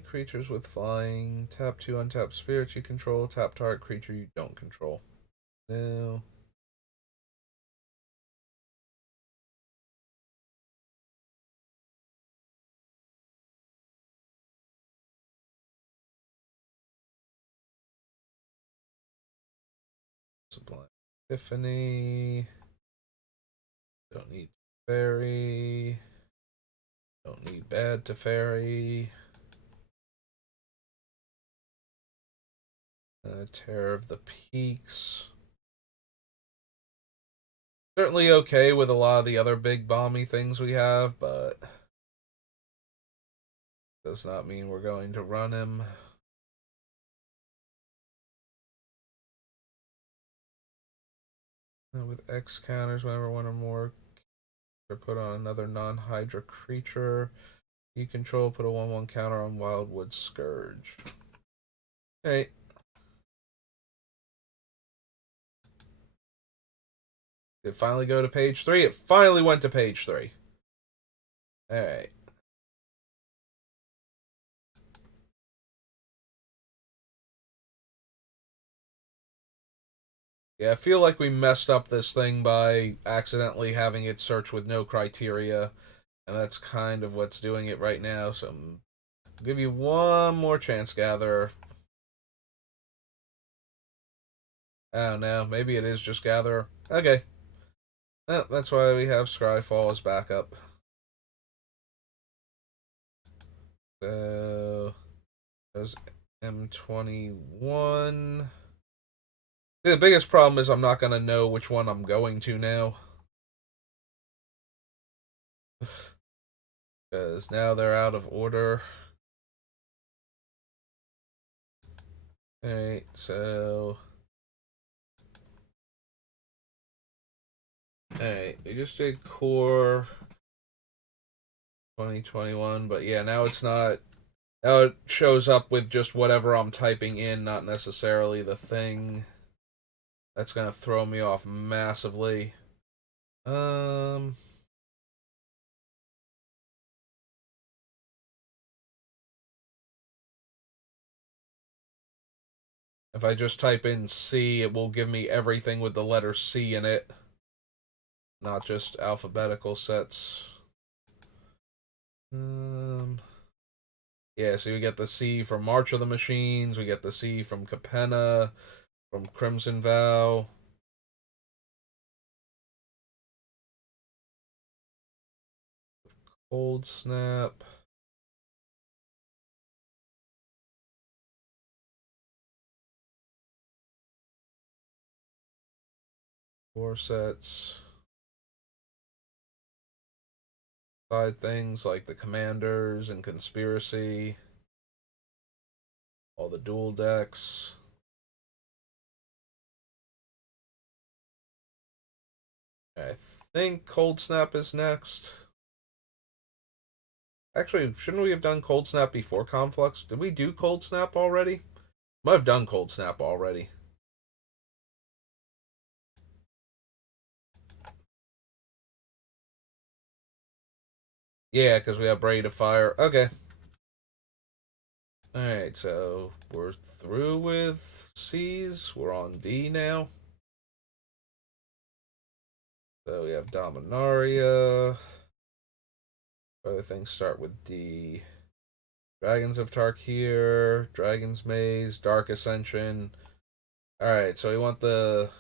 Creatures with flying. Tap 2 untap spirits you control. Tap target creature you don't control. No. Sublime Epiphany. Don't need Fairy. Don't need Bad Teferi. Terror of the Peaks. Certainly okay with a lot of the other big bomby things we have, but does not mean we're going to run him. With X counters, whenever one or more are put on another non-Hydra creature you control, put a 1/1 counter on Wildwood Scourge. Alright. Did it finally go to page 3? It finally went to page 3. Alright. Yeah, I feel like we messed up this thing by accidentally having it search with no criteria, and that's kind of what's doing it right now, so I'll give you one more chance, Gatherer. I don't know, maybe it is just Gatherer. Okay. Well, that's why we have Scryfall as backup. So, there's M21. The biggest problem is I'm not going to know which one I'm going to now. Because now they're out of order. Alright, so. Alright, we just did core 2021, but yeah, now it's not. Now it shows up with just whatever I'm typing in, not necessarily the thing. That's gonna throw me off massively. Um. If I just type in C, it will give me everything with the letter C in it, not just alphabetical sets. Yeah, so we get the C from March of the Machines, we get the C from Capenna, from Crimson Vow. Cold Snap. Four sets. Side things like the Commanders and Conspiracy. All the dual decks. I think Cold Snap is next. Actually, shouldn't we have done Cold Snap before Conflux? Did we do Cold Snap already? Might have done Cold Snap already. Yeah, because we have Braid of Fire. Okay. Alright, so we're through with C's. We're on D now. So we have Dominaria. Other things start with D. Dragons of Tarkir, Dragon's Maze, Dark Ascension. Alright, so we want the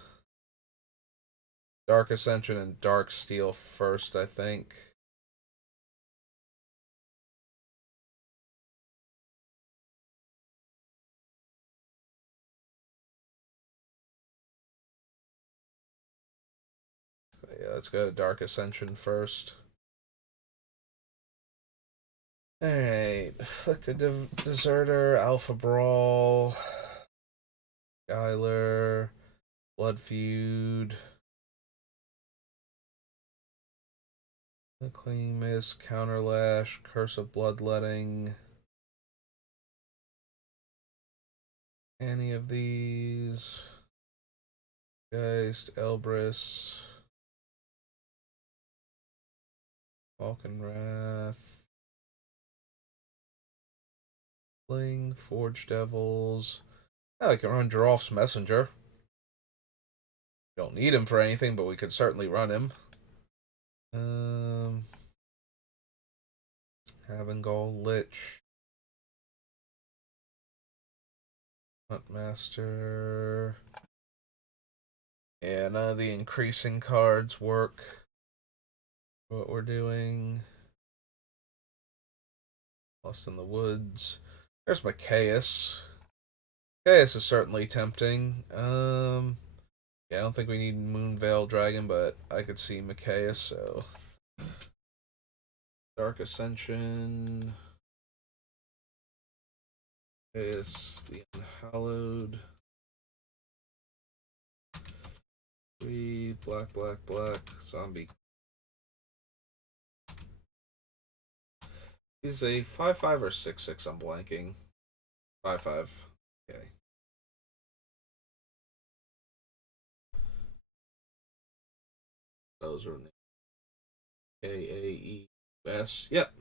Dark Ascension and Dark Steel first, I think. So yeah, let's go to Dark Ascension first. Alright, Afflicted Deserter, Alpha Brawl, Skyler, Blood Feud, The Clean Mist, Counterlash, Curse of Bloodletting. Any of these. Geist, Elbrus, Falcon Wrath, Fling, Forge Devils. Yeah, I can run Giralf's Messenger. Don't need him for anything, but we could certainly run him. Havengal, Lich, Huntmaster. Yeah, none of the increasing cards work. What we're doing. Lost in the Woods. There's Machias. Machias is certainly tempting. Yeah, I don't think we need Moonveil Dragon, but I could see Machias, so. Dark Ascension. Machias, the Unhallowed. 3, black, black, black, zombie. Is a 5/5 or 6/6? I'm blanking. 5/5. Okay. Those are KAES. Yep.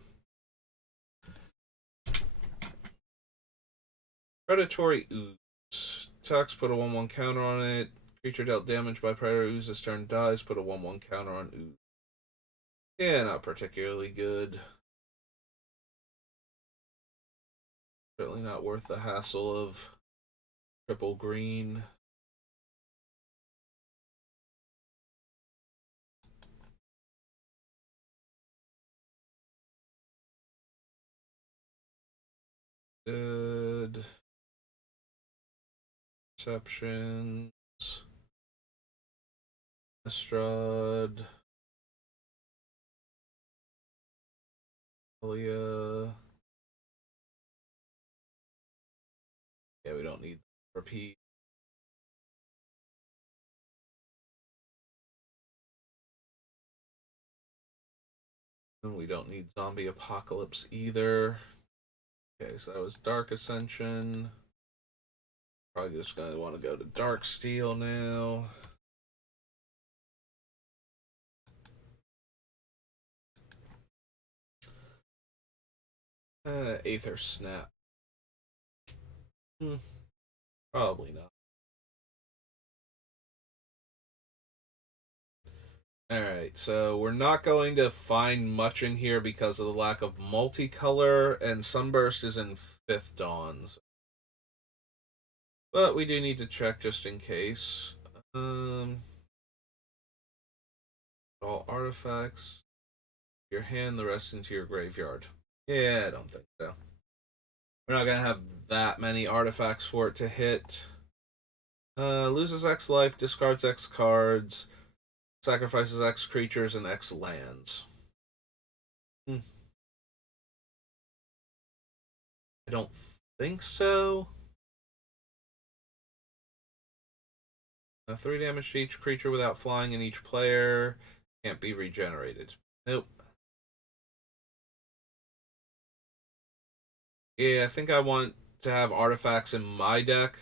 Predatory Ooze. Attacks, put a 1/1 counter on it. Creature dealt damage by Predator Ooze this turn dies, put a 1/1 counter on Ooze. Yeah, not particularly good. Certainly not worth the hassle of triple green. Good. Exceptions. Estrad. Elia. Yeah, we don't need repeat. And we don't need Zombie Apocalypse either. Okay, so that was Dark Ascension. Probably just gonna want to go to Dark Steel now. Aether Snap. Probably not. Alright, so we're not going to find much in here because of the lack of multicolor, and Sunburst is in 5th Dawns. But we do need to check just in case. All artifacts. Your hand, the rest into your graveyard. Yeah, I don't think so. We're not gonna have that many artifacts for it to hit. Loses X life, discards X cards, sacrifices X creatures and X lands. I don't think so. 3 damage to each creature without flying, and each player can't be regenerated. Nope. Yeah, I think I want to have artifacts in my deck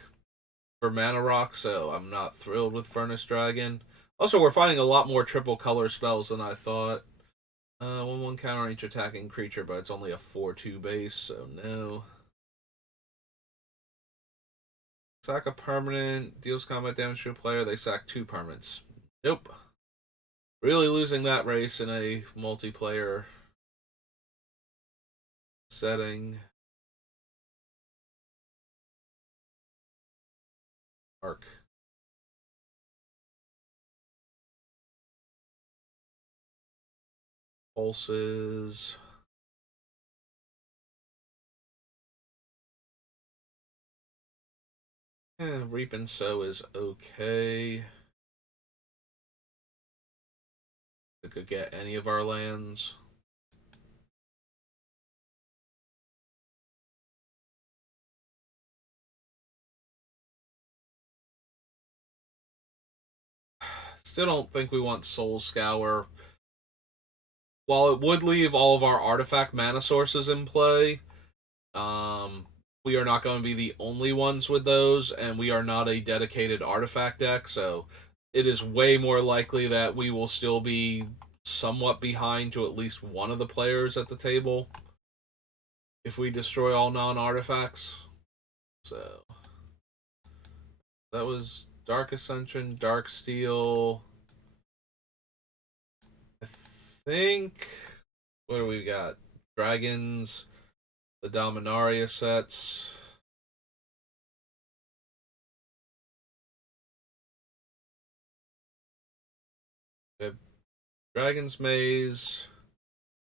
for mana rock, so I'm not thrilled with Furnace Dragon. Also, we're finding a lot more triple color spells than I thought. 1/1 counter each attacking creature, but it's only a 4/2 base, so no. Sack a permanent, deals combat damage to a player, they sack 2 permanents. Nope. Really losing that race in a multiplayer setting. Arc. Pulses. Reap and Sow is okay. It could get any of our lands. Still don't think we want Soul Scour. While it would leave all of our artifact mana sources in play, um, we are not going to be the only ones with those, and we are not a dedicated artifact deck, so it is way more likely that we will still be somewhat behind to at least one of the players at the table if we destroy all non-artifacts. So that was Dark Ascension, Dark Steel. I think what do we got? Dragons, the Dominaria sets. We have Dragon's Maze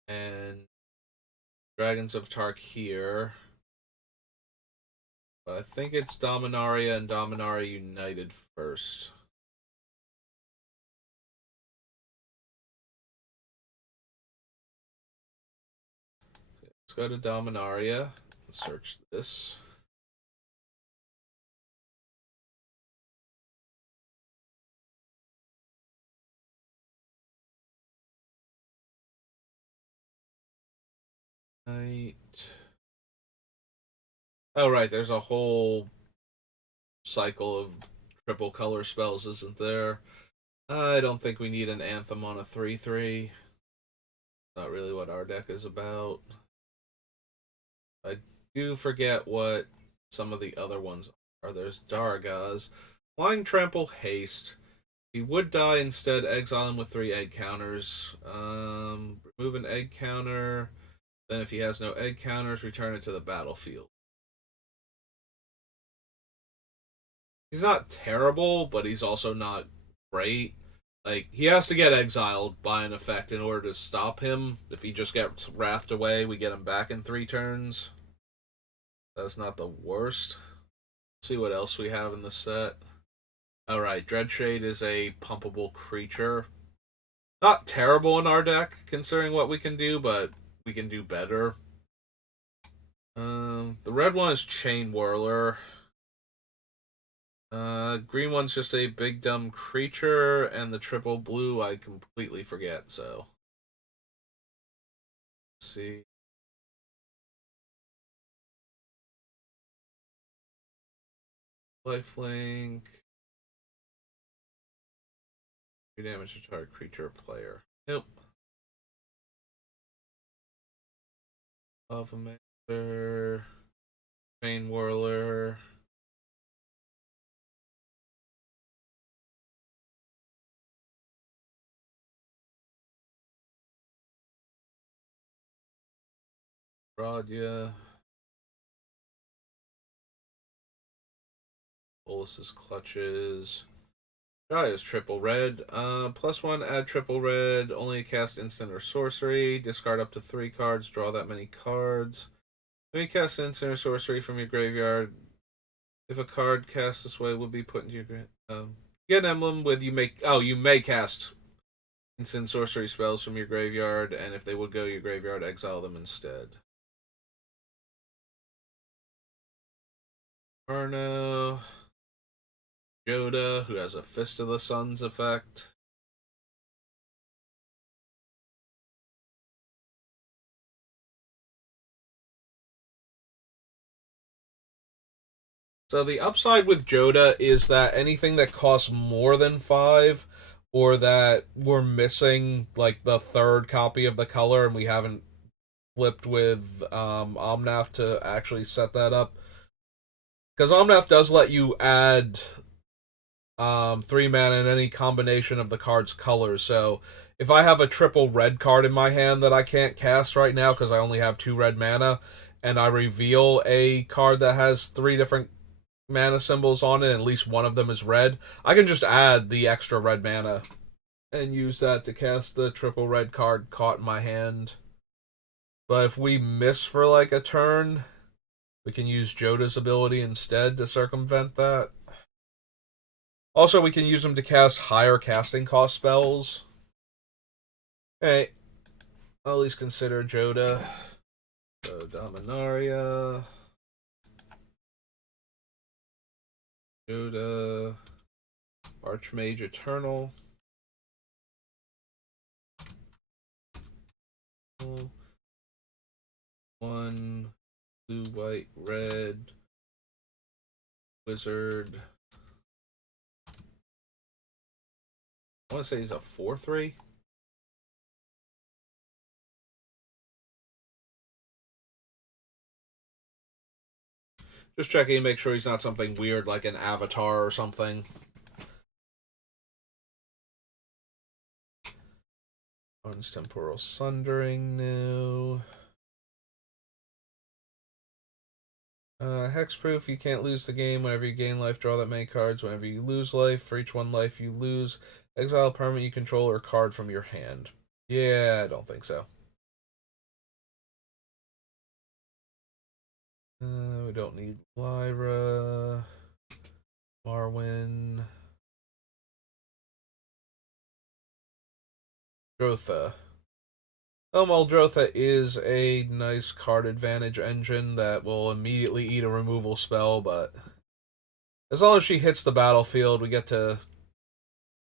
and Dragons of Tarkir. But I think it's Dominaria and Dominaria United first. Let's go to Dominaria. Let's search this. Right. Oh, right. There's a whole cycle of triple color spells, isn't there? I don't think we need an Anthem on a 3/3. Not really what our deck is about. I do forget what some of the other ones are. There's Dargaz. Flying Trample Haste. He would die instead, exile him with 3 egg counters. Remove an egg counter. Then if he has no egg counters, return it to the battlefield. He's not terrible, but he's also not great. Like, he has to get exiled by an effect in order to stop him. If he just gets wrathed away, we get him back in 3 turns. That's not the worst. Let's see what else we have in the set. Alright, Dreadshade is a pumpable creature. Not terrible in our deck, considering what we can do, but we can do better. The red one is Chain Whirler. Green one's just a big dumb creature, and the triple blue I completely forget, so. Let's see. Lifelink. 3 damage to target creature or player. Nope. Lava Master. Chain Whirler. Radya. Bolus's Clutches. Is triple red. +1, add triple red. Only cast instant or sorcery. Discard up to 3 cards. Draw that many cards. When you cast instant or sorcery from your graveyard, if a card cast this way would be put into your get an emblem with you may cast instant sorcery spells from your graveyard, and if they would go to your graveyard, exile them instead. Arno. Joda, who has a Fist of the Suns effect. So the upside with Joda is that anything that costs more than 5, or that we're missing like the third copy of the color and we haven't flipped with Omnath to actually set that up. Because Omnath does let you add 3 mana in any combination of the card's colors. So if I have a triple red card in my hand that I can't cast right now because I only have 2 red mana, and I reveal a card that has 3 different mana symbols on it, and at least one of them is red, I can just add the extra red mana and use that to cast the triple red card caught in my hand. But if we miss for like a turn, we can use Joda's ability instead to circumvent that. Also, we can use them to cast higher casting cost spells. Hey, I'll at least consider Joda. So, Dominaria. Joda. Archmage Eternal. One. Blue, white, red. Wizard. I want to say he's a 4/3. Just checking to make sure he's not something weird like an avatar or something. One's Temporal Sundering now. Hexproof, you can't lose the game. Whenever you gain life, draw that many cards. Whenever you lose life, for each 1 life you lose, exile a permanent you control or card from your hand. Yeah, I don't think so. We don't need Lyra. Marwyn. Drotha. Muldrotha is a nice card advantage engine that will immediately eat a removal spell, but as long as she hits the battlefield, we get to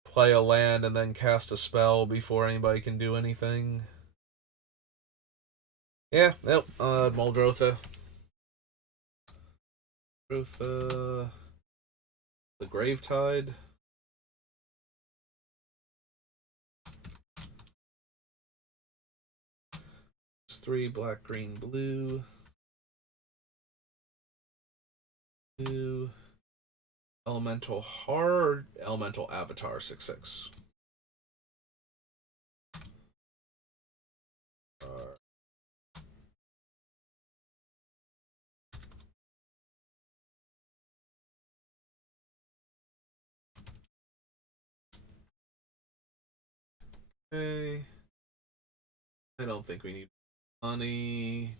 play a land and then cast a spell before anybody can do anything. Yeah, nope, Muldrotha. Drotha. The Gravetide. It's 3 black, green, blue. Blue. Elemental Horror, Elemental Avatar 6/6. Okay. I don't think we need money.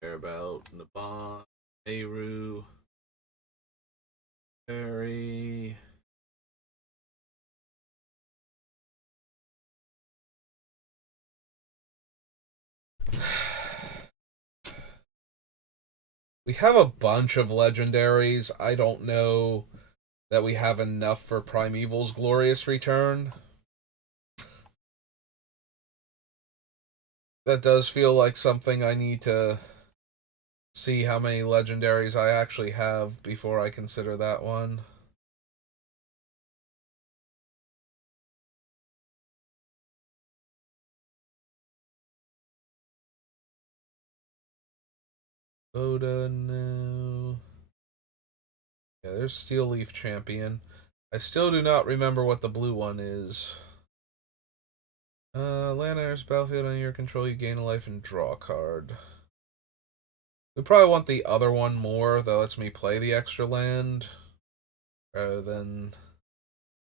Care about Naban, Eru, Perry. We have a bunch of legendaries. I don't know that we have enough for Primeval's Glorious Return. That does feel like something I need to see how many legendaries I actually have before I consider that one. Oda, no. Yeah, there's Steel Leaf Champion. I still do not remember what the blue one is. Land enters battlefield on your control, you gain a life and draw a card. We probably want the other one more that lets me play the extra land rather than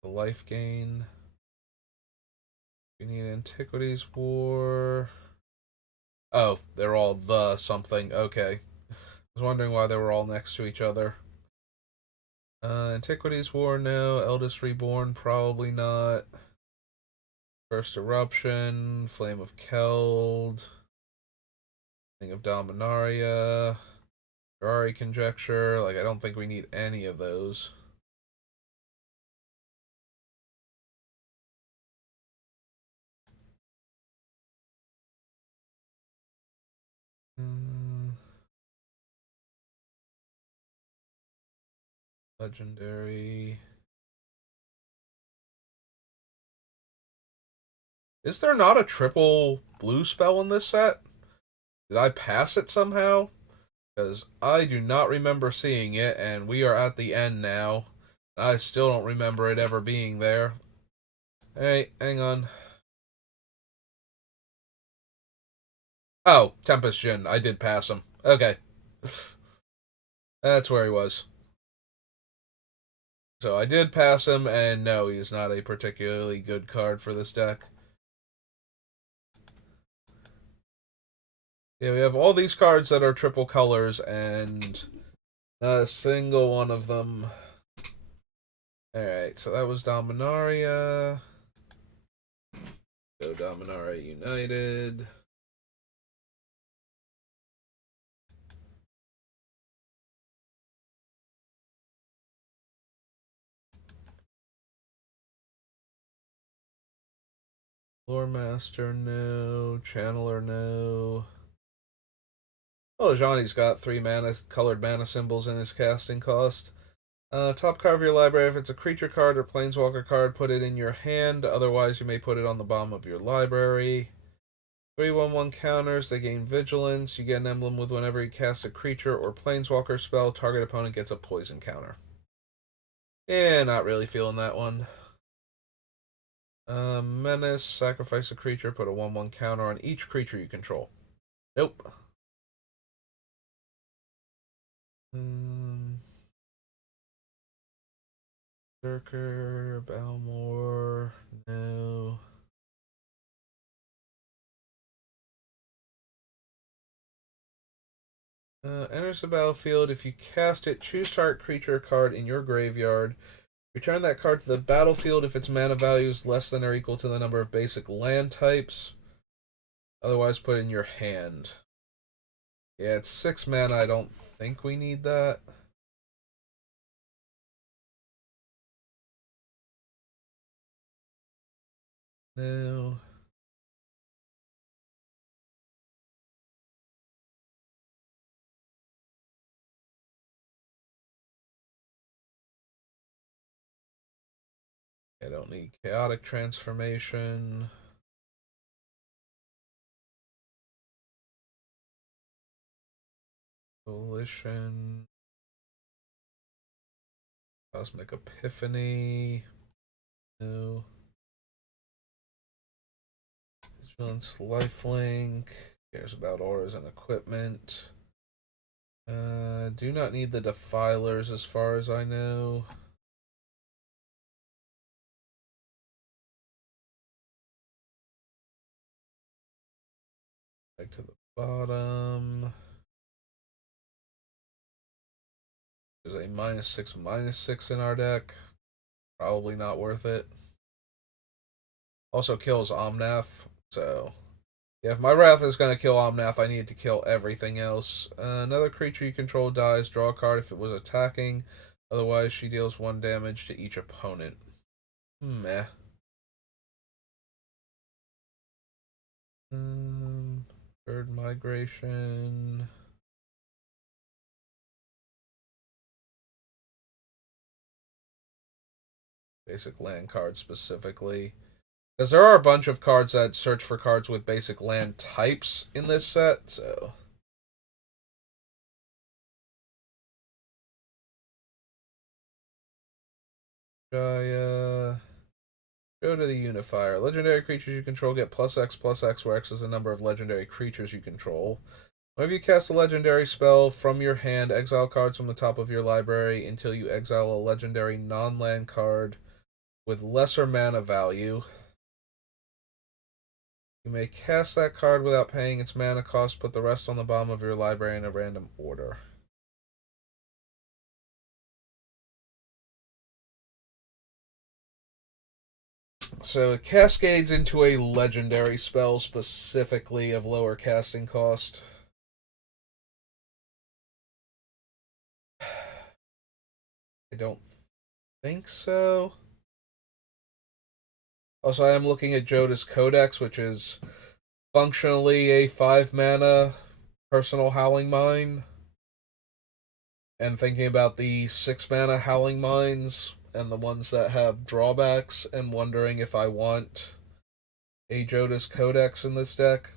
the life gain. We need Antiquities War. Oh, they're all the something. Okay. I was wondering why they were all next to each other. Antiquities War, no. Eldest Reborn, probably not. First Eruption, Flame of Keld, Thing of Dominaria, Ferrari Conjecture. Like, I don't think we need any of those. Legendary. Is there not a triple blue spell in this set? Did I pass it somehow? Because I do not remember seeing it, and we are at the end now. I still don't remember it ever being there. Hey, hang on. Oh, Tempest Jin. I did pass him. Okay. That's where he was. So I did pass him, and no, he's not a particularly good card for this deck. Yeah, we have all these cards that are triple colors, and not a single one of them. Alright, so that was Dominaria. Go Dominaria United. Lore Master, no. Channeler, no. Oh, Johnny's got 3 colored mana symbols in his casting cost. Top card of your library. If it's a creature card or planeswalker card, put it in your hand. Otherwise, you may put it on the bottom of your library. 3/1/1 counters. They gain vigilance. You get an emblem with whenever you cast a creature or planeswalker spell, target opponent gets a poison counter. Yeah, not really feeling that one. Menace. Sacrifice a creature. Put a 1/1 counter on each creature you control. Nope. Berserker, Balmore, no. Enters the battlefield. If you cast it, choose target creature card in your graveyard. Return that card to the battlefield if its mana value is less than or equal to the number of basic land types. Otherwise, put it in your hand. Yeah, it's 6 mana. I don't think we need that. No. I don't need chaotic transformation. Volition. Cosmic Epiphany. No. Vigilance, Lifelink. Cares about auras and equipment. Do not need the Defilers as far as I know. Back to the bottom. There's a -6/-6 in our deck. Probably not worth it. Also kills Omnath, so yeah, if my Wrath is going to kill Omnath, I need to kill everything else. Another creature you control dies. Draw a card if it was attacking. Otherwise, she deals 1 damage to each opponent. Meh. Bird Migration. Basic land cards specifically. Because there are a bunch of cards that search for cards with basic land types in this set, so. Jaya. Go to the Unifier. Legendary creatures you control get +X/+X, where X is the number of legendary creatures you control. Whenever you cast a legendary spell from your hand, exile cards from the top of your library until you exile a legendary non-land card with lesser mana value. You may cast that card without paying its mana cost, put the rest on the bottom of your library in a random order. So it cascades into a legendary spell specifically of lower casting cost. I don't think so. Also, I am looking at Joda's Codex, which is functionally a 5 mana personal Howling Mine. and thinking about the 6 mana Howling Mines and the ones that have drawbacks, and wondering if I want a Jodas Codex in this deck.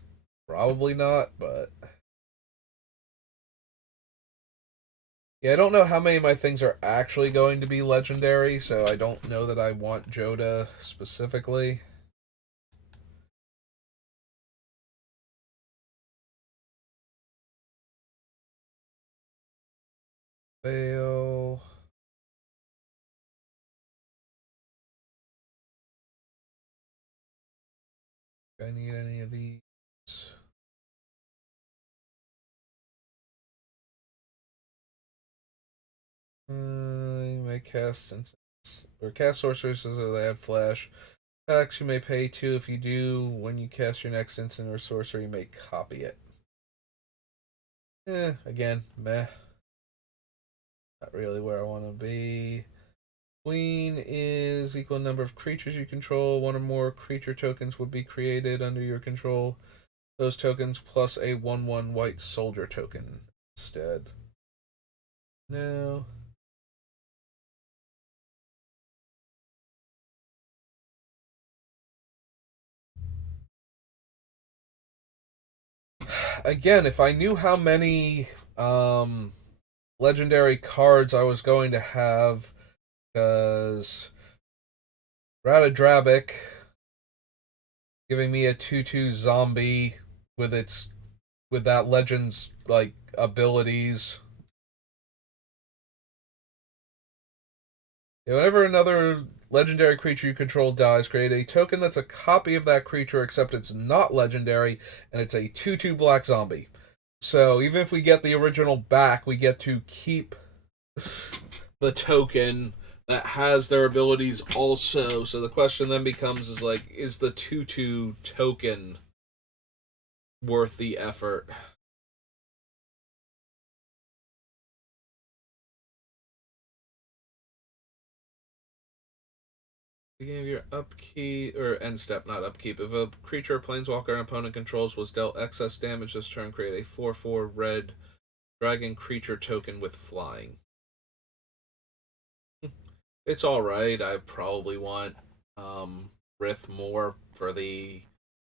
Probably not, but yeah, I don't know how many of my things are actually going to be legendary, so I don't know that I want Joda specifically. Fail. Do I need any of these? You may cast or cast sorceries as they have flash. Tax you may pay 2 if you do. When you cast your next instant or sorcery, you may copy it. Again, meh. Not really where I want to be. Queen is equal number of creatures you control. One or more creature tokens would be created under your control. Those tokens plus a 1/1 white soldier token instead. No. Again, if I knew how many legendary cards I was going to have, because Ratadrabic giving me a 2/2 zombie with its with that legend's like abilities. Yeah, whenever another legendary creature you control dies, create a token that's a copy of that creature, except it's not legendary, and it's a 2/2 black zombie. So even if we get the original back, we get to keep the token that has their abilities also. So the question then becomes is the 2/2 token worth the effort? Beginning of your upkeep or end step, not upkeep. If a creature, planeswalker, an opponent controls was dealt excess damage this turn, create a 4/4 red dragon creature token with flying. It's all right. I probably want Rith more for the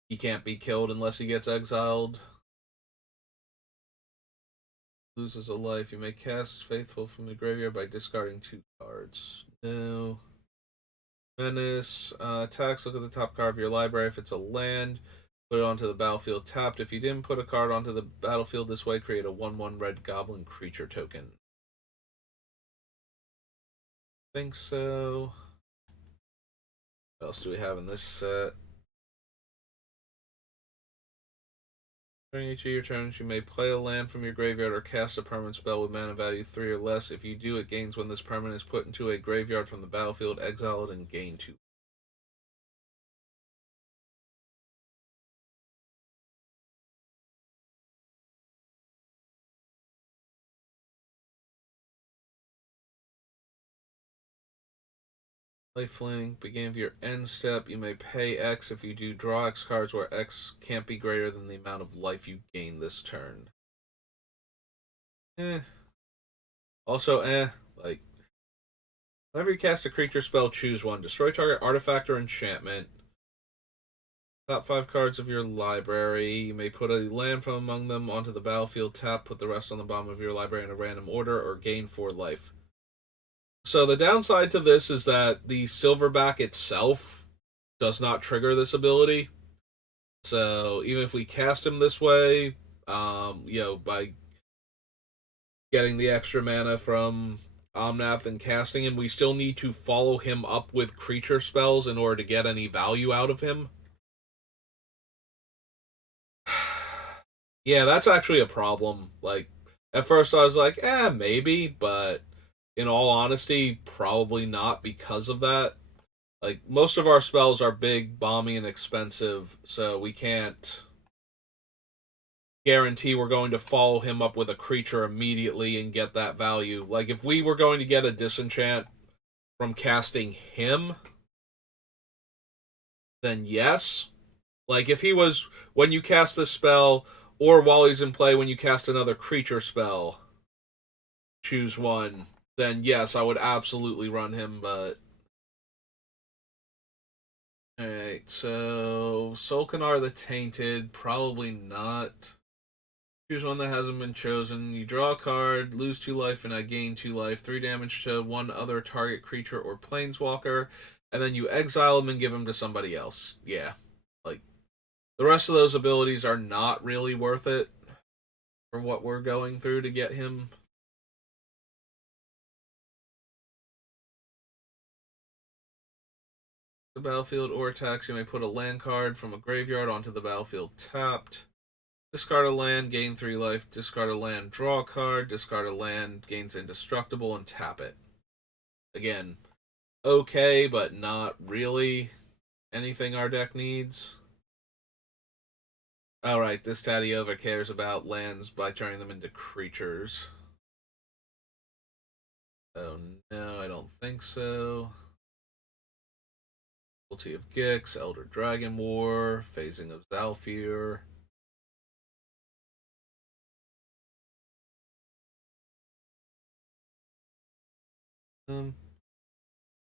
he can't be killed unless he gets exiled. Loses a life. You may cast Faithful from the graveyard by discarding 2 cards. No. Menace. Attacks. Look at the top card of your library. If it's a land, put it onto the battlefield tapped. If you didn't put a card onto the battlefield this way, create a 1/1 red goblin creature token. Think so. What else do we have in this set? During each of your turns, you may play a land from your graveyard or cast a permanent spell with mana value 3 or less. If you do, it gains when this permanent is put into a graveyard from the battlefield, exile it, and gain 2. Lifelink, beginning of your end step, you may pay X. If you do, draw X cards where X can't be greater than the amount of life you gain this turn. Eh. Also, like, whenever you cast a creature spell, choose one. Destroy target artifact or enchantment. Top 5 cards of your library. You may put a land from among them onto the battlefield, tap, put the rest on the bottom of your library in a random order, or gain 4 life. So the downside to this is that the silverback itself does not trigger this ability. So even if we cast him this way, by getting the extra mana from Omnath and casting him, we still need to follow him up with creature spells in order to get any value out of him. Yeah, that's actually a problem. Like, at first I was like, maybe, but in all honesty, probably not because of that. Like, most of our spells are big, bomby, and expensive, so we can't guarantee we're going to follow him up with a creature immediately and get that value. Like, if we were going to get a disenchant from casting him, then yes. Like, if he was, when you cast this spell, or while he's in play, when you cast another creature spell, choose one, then yes, I would absolutely run him, but alright, so Solkanar the Tainted, probably not. Choose one that hasn't been chosen. You draw a card, lose 2 life, and I gain 2 life. 3 damage to one other target creature or planeswalker, and then you exile him and give him to somebody else. Yeah. Like, the rest of those abilities are not really worth it for what we're going through to get him. The battlefield or attacks, you may put a land card from a graveyard onto the battlefield tapped. Discard a land, gain 3 life. Discard a land, draw a card. Discard a land, gains indestructible, and tap it. Again, okay, but not really anything our deck needs. Alright, this Tadiova cares about lands by turning them into creatures. Oh no, I don't think so. Guilty of Gix, Elder Dragon War, Phasing of Zalfir.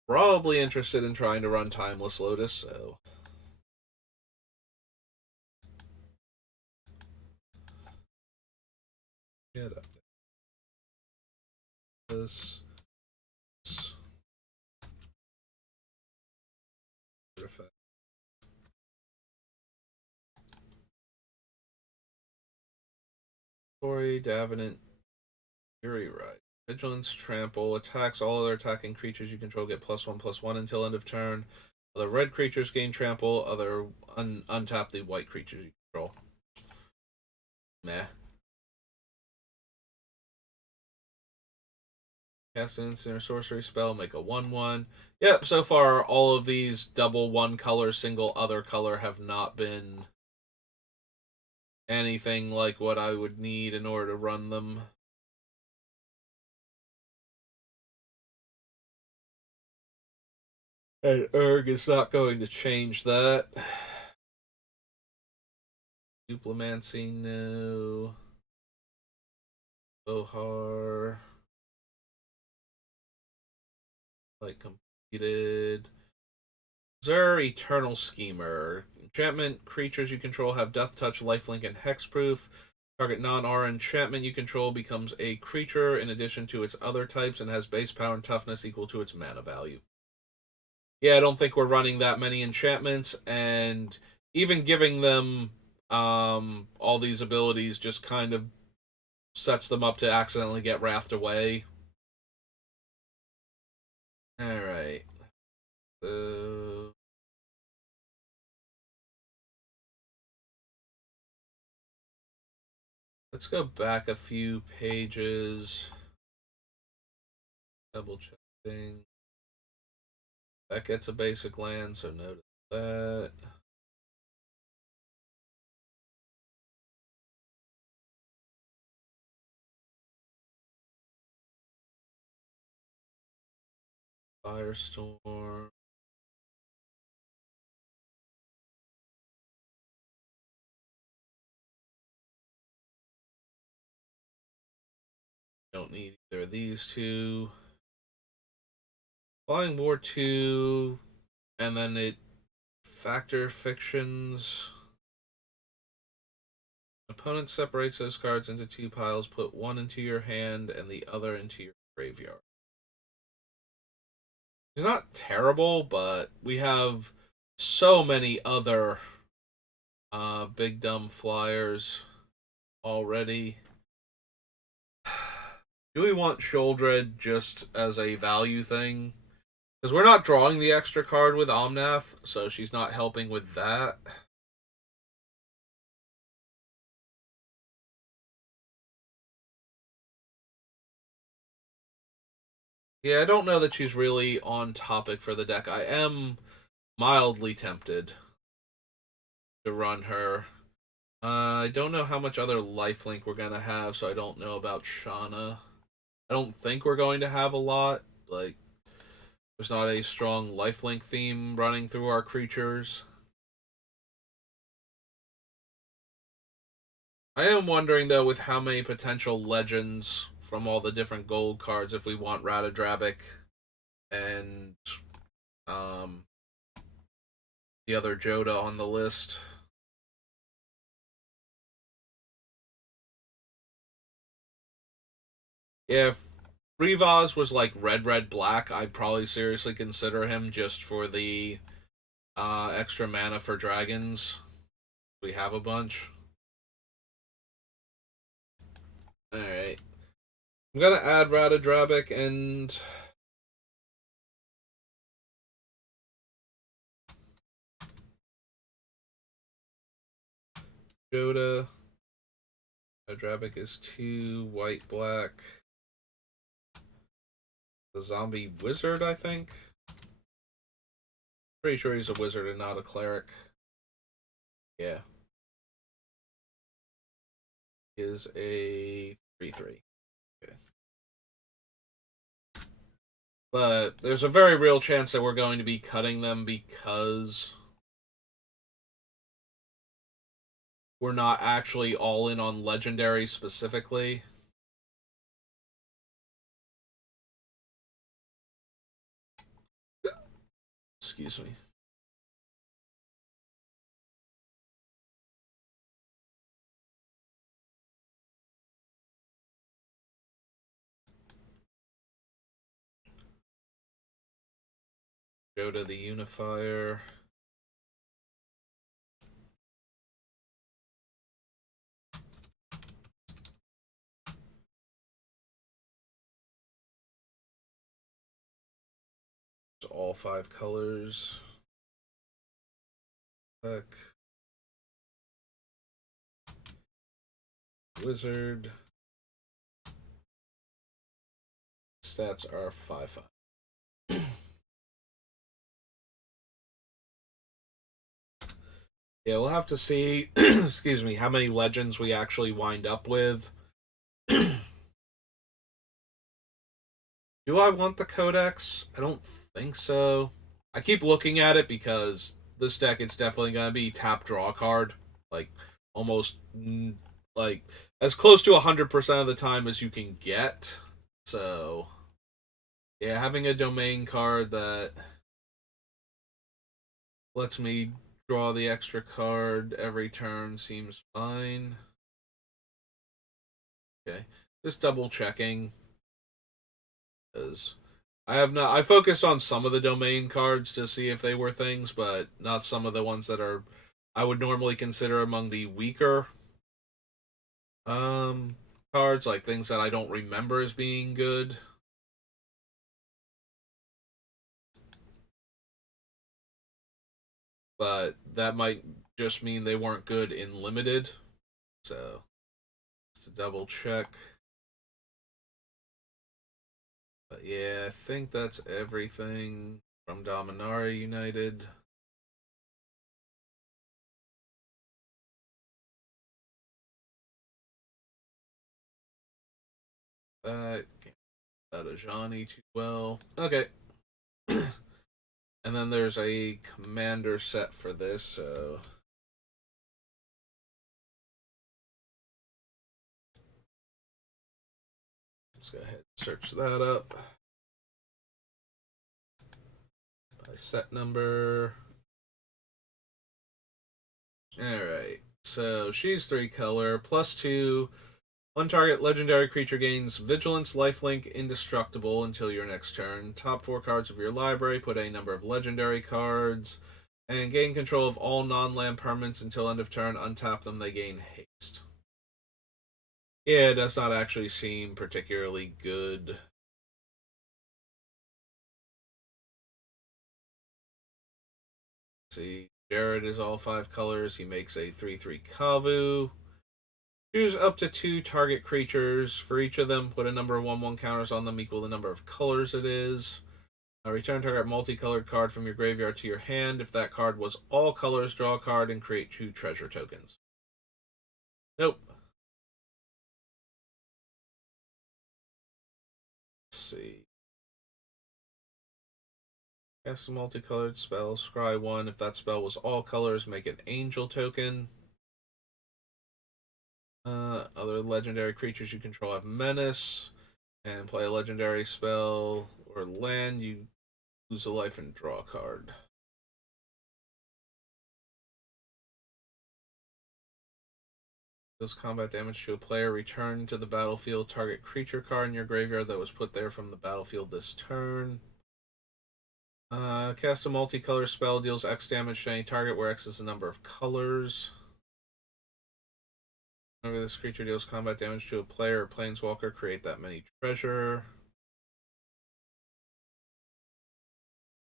Probably interested in trying to run Timeless Lotus, so get up there. This artifact. Story, Davenant, Fury Ride. Vigilance, Trample, attacks all other attacking creatures you control get +1/+1 until end of turn. Other red creatures gain Trample, other untap the white creatures you control. Meh. Cast an instant or sorcery spell, make a 1/1. Yep, so far all of these double one color, single other color have not been anything like what I would need in order to run them. And Erg is not going to change that. Duplimancy, no. Bohar. Like completed. Zur, Eternal Schemer. Enchantment creatures you control have Death Touch, Lifelink, and Hexproof. Target non-aura enchantment you control becomes a creature in addition to its other types and has base power and toughness equal to its mana value. Yeah, I don't think we're running that many enchantments, and even giving them all these abilities just kind of sets them up to accidentally get wrathed away. Alright. So let's go back a few pages. Double checking. That gets a basic land, so notice that. Firestorm. Don't need either of these two. Flying War 2, and then it Factor Fictions. Opponent separates those cards into 2 piles, put one into your hand and the other into your graveyard. It's not terrible, but we have so many other big dumb flyers already. Do we want Sholdred just as a value thing? Because we're not drawing the extra card with Omnath, so she's not helping with that. Yeah, I don't know that she's really on topic for the deck. I am mildly tempted to run her. I don't know how much other lifelink we're going to have, so I don't know about Shauna. I don't think we're going to have a lot. Like, there's not a strong lifelink theme running through our creatures. I am wondering, though, with how many potential legends from all the different gold cards if we want Ratadrabic and um, the other Joda on the list. Yeah, if Rivaz was like red, black, I'd probably seriously consider him just for the extra mana for dragons. We have a bunch. Alright. I'm gonna add Ratadrabic and Joda. Ratadrabic is 2 white, black. The zombie wizard, I think. Pretty sure he's a wizard and not a cleric. Yeah. He is a 3/3. Okay. But there's a very real chance that we're going to be cutting them because we're not actually all in on legendary specifically. Excuse me. Go to the unifier. All 5 colors. Back. Wizard. Stats are 5/5. Yeah, we'll have to see, excuse me, how many legends we actually wind up with. Do I want the Codex? I don't think so. I keep looking at it because this deck, it's definitely going to be tap draw card. Like, almost, like, as close to 100% of the time as you can get. So, yeah, having a domain card that lets me draw the extra card every turn seems fine. Okay, just double checking because I focused on some of the domain cards to see if they were things, but not some of the ones that are I would normally consider among the weaker cards, like things that I don't remember as being good. But that might just mean they weren't good in limited. So, just to double check. But yeah, I think that's everything from Dominaria United. That Ajani too well. Okay. And then there's a commander set for this, so let's go ahead and search that up. By set number. Alright. So she's 3 color, +2. One target legendary creature gains Vigilance, Lifelink, Indestructible until your next turn. Top 4 cards of your library, put a number of legendary cards, and gain control of all non-land permanents until end of turn. Untap them, they gain haste. Yeah, it does not actually seem particularly good. See, Jared is all 5 colors. He makes a 3/3 Kavu. Choose up to 2 target creatures. For each of them, put a number of 1/1 counters on them equal the number of colors it is. Return target multicolored card from your graveyard to your hand. If that card was all colors, draw a card and create 2 treasure tokens. Nope. Let's see. Cast a multicolored spell. Scry 1. If that spell was all colors, make an angel token. Other legendary creatures you control have menace. And play a legendary spell or land, you lose a life and draw a card. Deals combat damage to a player. Return to the battlefield target creature card in your graveyard that was put there from the battlefield this turn. Cast a multicolor spell, deals X damage to any target where X is the number of colors. Whenever this creature deals combat damage to a player or planeswalker, create that many treasure.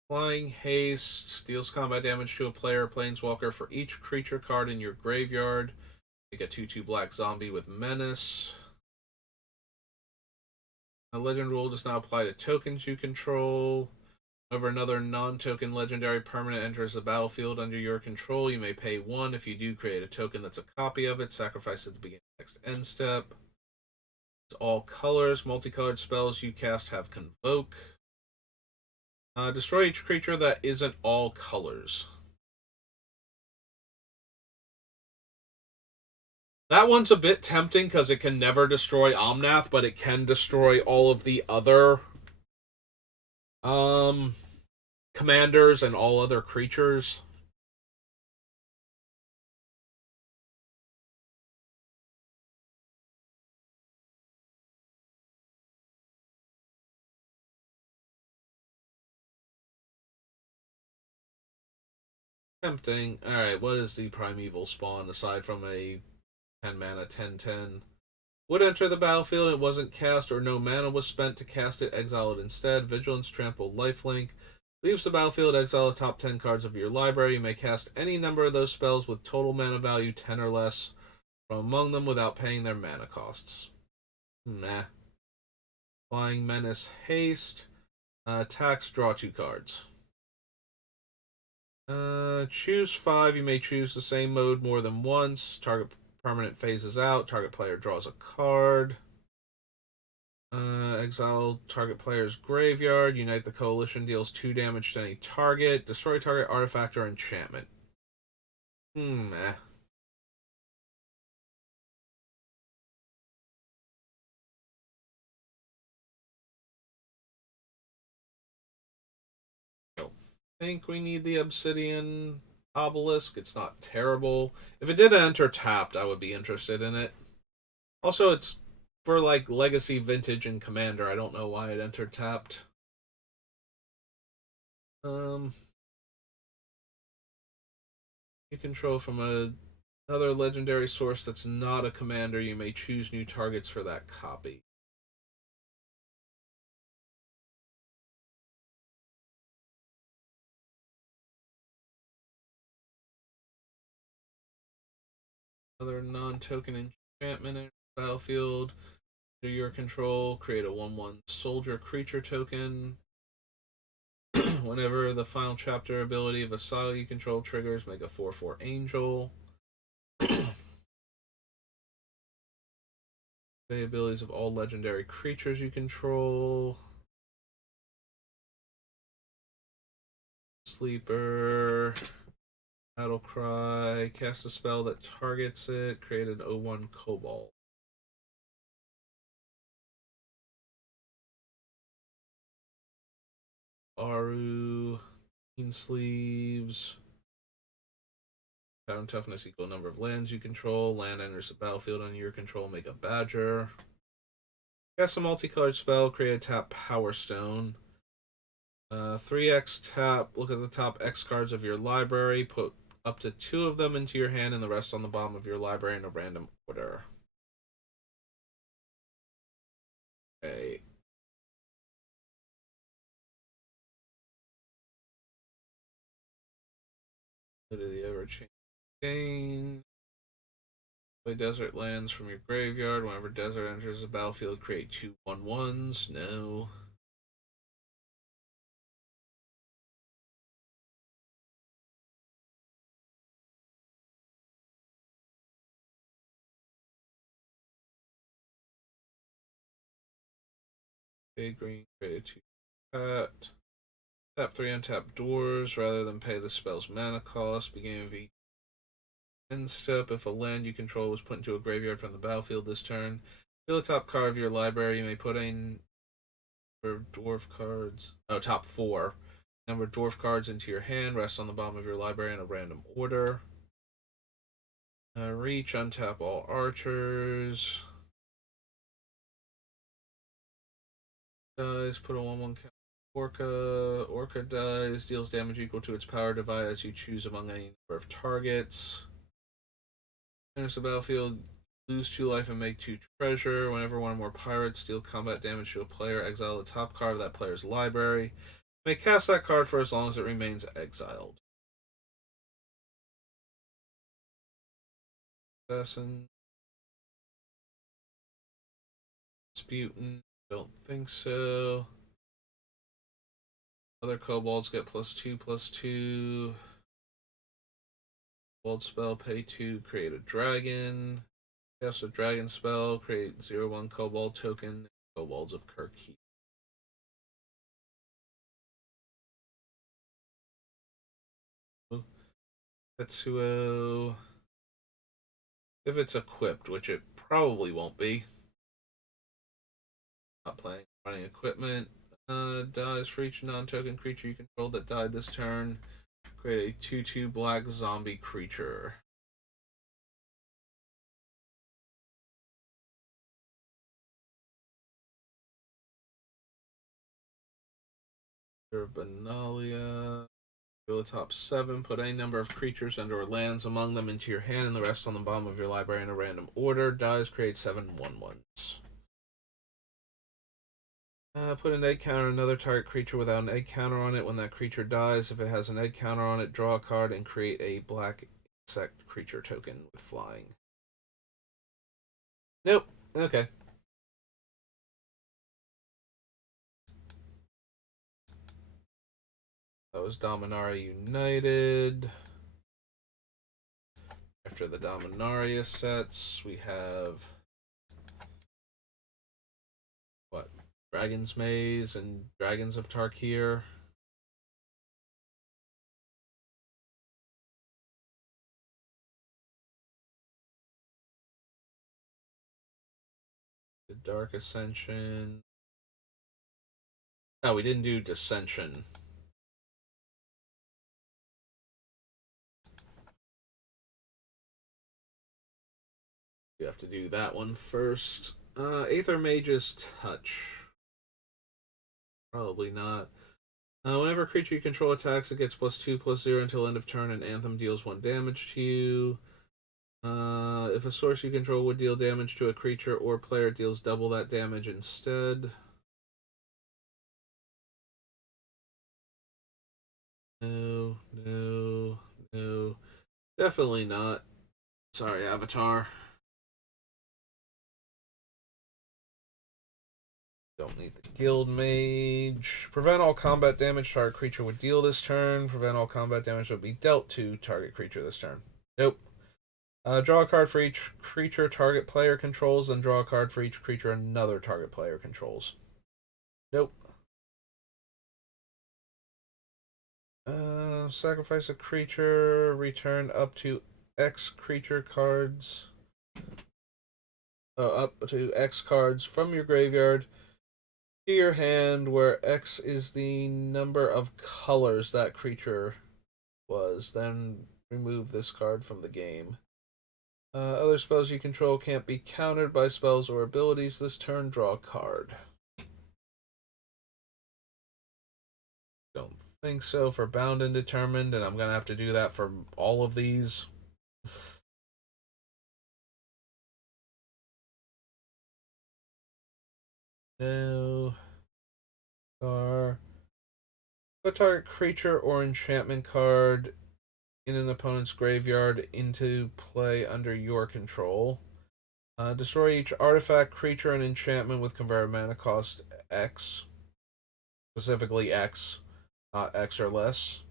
Flying Haste deals combat damage to a player or planeswalker for each creature card in your graveyard. Make a 2/2 black zombie with Menace. A legend rule does not apply to tokens you control. Whenever another non-token legendary permanent enters the battlefield under your control, you may pay 1. If you do, create a token that's a copy of it. Sacrifice at the beginning of the next end step. It's all colors. Multicolored spells you cast have Convoke. Destroy each creature that isn't all colors. That one's a bit tempting because it can never destroy Omnath, but it can destroy all of the other commanders and all other creatures. Tempting. Alright, what is the primeval spawn aside from a 10 mana 10/10? Would enter the battlefield, it wasn't cast, or no mana was spent to cast it, exile it instead. Vigilance, Trample, Lifelink. Leaves the battlefield, exile the top 10 cards of your library. You may cast any number of those spells with total mana value 10 or less from among them without paying their mana costs. Meh. Flying Menace, Haste. Attacks, draw 2 cards. Choose 5. You may choose the same mode more than once. Target permanent phases out. Target player draws a card. Exile target player's graveyard. Unite the coalition, deals 2 damage to any target. Destroy target artifact or enchantment. Eh. Don't think we need the obsidian obelisk. It's not terrible. If it didn't enter tapped, I would be interested in it. Also, it's for like Legacy, Vintage, and Commander. I don't know why it entered tapped. You control from another legendary source that's not a commander. You may choose new targets for that copy. Another non-token enchantment in the battlefield. Under your control, create a 1/1 soldier creature token. Whenever the final chapter ability of a style you control triggers, make a 4/4 angel. The abilities of all legendary creatures you control. Sleeper. Battle Cry. Cast a spell that targets it. Create an 0/1 Cobalt. Aru. Green Sleeves. Power toughness equal number of lands you control. Land enters the battlefield on your control. Make a Badger. Cast a multicolored spell. Create a tap Power Stone. 3x tap. Look at the top X cards of your library. Put up to 2 of them into your hand and the rest on the bottom of your library in a random order. Okay. Go to the ever-changing game. Play desert lands from your graveyard. Whenever desert enters the battlefield, create 2 1/1s. No. Big green, create a 2 cat. Tap 3 untap doors rather than pay the spell's mana cost. Beginning of each end step. If a land you control was put into a graveyard from the battlefield this turn, fill the top card of your library. You may put in Dwarf cards. Oh, top 4. Number of dwarf cards into your hand. Rest on the bottom of your library in a random order. Reach, untap all archers. Dies, put a 1/1 count. Orca. Orca dies, deals damage equal to its power divided as you choose among any number of targets. Enters the battlefield, lose 2 life and make 2 treasure. Whenever one or more pirates deal combat damage to a player, exile the top card of that player's library. You may cast that card for as long as it remains exiled. Assassin. Disputant. Don't think so. Other kobolds get +2/+2. Bold spell, pay 2, create a dragon. Cast a dragon spell, create 0/1 kobold token. Kobolds of Kirkheap. Tetsuo. If it's equipped, which it probably won't be. Not playing. Running equipment. Dies for each non-token creature you control that died this turn. Create a 2/2 black zombie creature. Benalia. Go to the top 7. Put any number of creatures and or lands among them into your hand, and the rest on the bottom of your library in a random order. Dies, create 7 1/1s. Put an egg counter on another target creature without an egg counter on it. When that creature dies, if it has an egg counter on it, draw a card and create a black insect creature token with flying. Nope. Okay. That was Dominaria United. After the Dominaria sets, we have what? Dragon's Maze and Dragons of Tarkir. The Dark Ascension. Oh, we didn't do Dissension. You have to do that one first. Aether Mage's Touch. Probably not. Whenever a creature you control attacks, it gets +2/+0 until end of turn, and Anthem deals 1 damage to you. If a source you control would deal damage to a creature or player, it deals double that damage instead. No, no, no. Definitely not. Sorry, Avatar. Don't need the Guild Mage. Prevent all combat damage target creature would deal this turn. Prevent all combat damage would be dealt to target creature this turn. Nope. Draw a card for each creature target player controls, then draw a card for each creature another target player controls. Nope. Sacrifice a creature, return up to X creature cards. Up to X cards from your graveyard to your hand, where X is the number of colors that creature was. Then remove this card from the game. Other spells you control can't be countered by spells or abilities this turn. Draw a card. Don't think so for Bound and Determined, and I'm going to have to do that for all of these. No. Put target creature or enchantment card in an opponent's graveyard into play under your control. Destroy each artifact, creature, and enchantment with converted mana cost X. Specifically X, not X or less.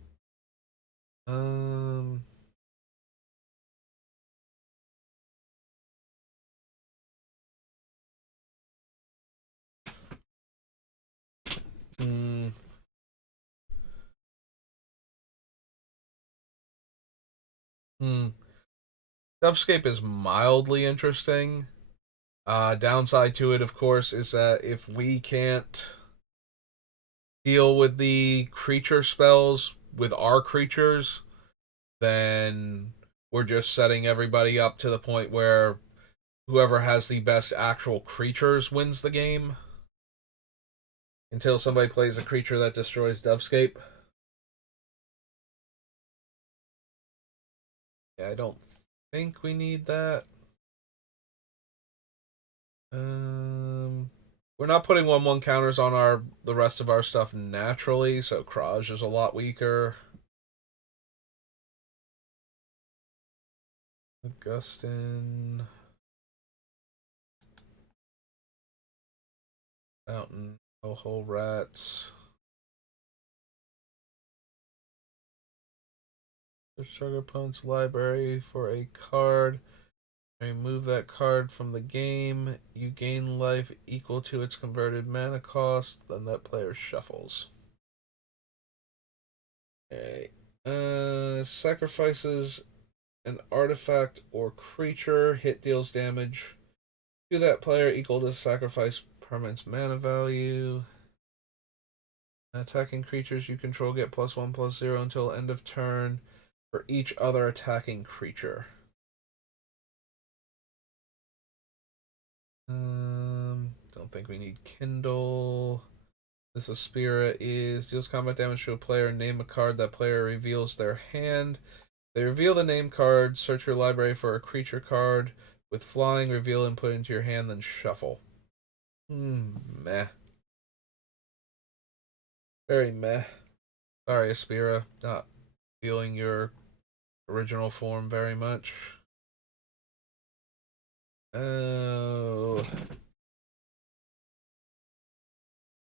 Um. Hmm. Hmm. Dovescape is mildly interesting. Downside to it, of course, is that if we can't deal with the creature spells with our creatures, then we're just setting everybody up to the point where whoever has the best actual creatures wins the game until somebody plays a creature that destroys Dovescape. Yeah, I don't think we need that. We're not putting 1/1 counters on the rest of our stuff naturally, so Kraj is a lot weaker. Augustin. Fountain. Hole Rats. Search your opponent's library for a card. Remove that card from the game. You gain life equal to its converted mana cost. Then that player shuffles. Okay. Sacrifices an artifact or creature. Hit deals damage to that player equal to sacrifice permanent's mana value. Attacking creatures you control get +1/+0 until end of turn for each other attacking creature. Don't think we need Kindle. This Aspira is deals combat damage to a player. Name a card that player reveals their hand. They reveal the name card. Search your library for a creature card with flying. Reveal and put into your hand, then shuffle. Meh. Very meh. Sorry, Aspira. Not feeling your original form very much. Oh.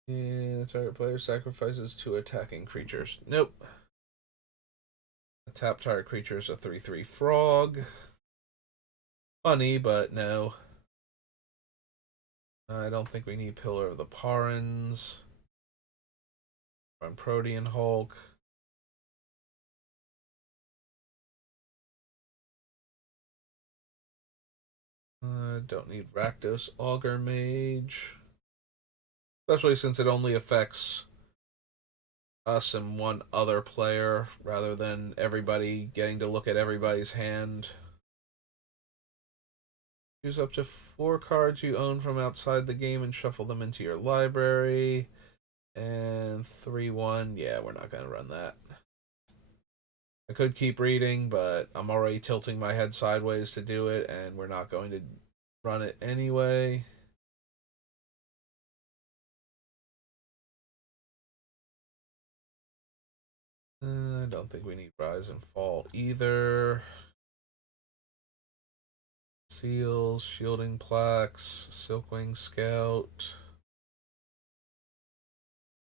Yeah, target player sacrifices 2 attacking creatures. Nope. A tap target creature is a 3/3 frog. Funny, but no. I don't think we need Pillar of the Parins. Run Protean Hulk. Don't need Rakdos Augur Mage. Especially since it only affects us and one other player rather than everybody getting to look at everybody's hand. Choose up to 4 cards you own from outside the game and shuffle them into your library. And 3/1. Yeah, we're not going to run that. I could keep reading, but I'm already tilting my head sideways to do it, and we're not going to run it anyway. I don't think we need Rise and Fall either. Seals, Shielding Plaques, Silkwing Scout,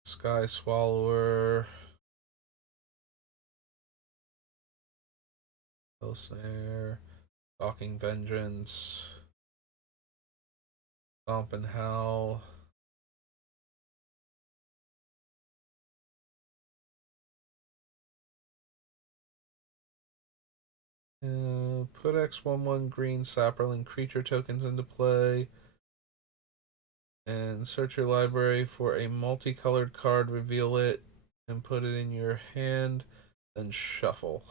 Sky Swallower, Snare, Stalking Vengeance, Stomp and Howl. Put X/1/1 green Sapperling creature tokens into play. And search your library for a multicolored card, reveal it, and put it in your hand, then shuffle.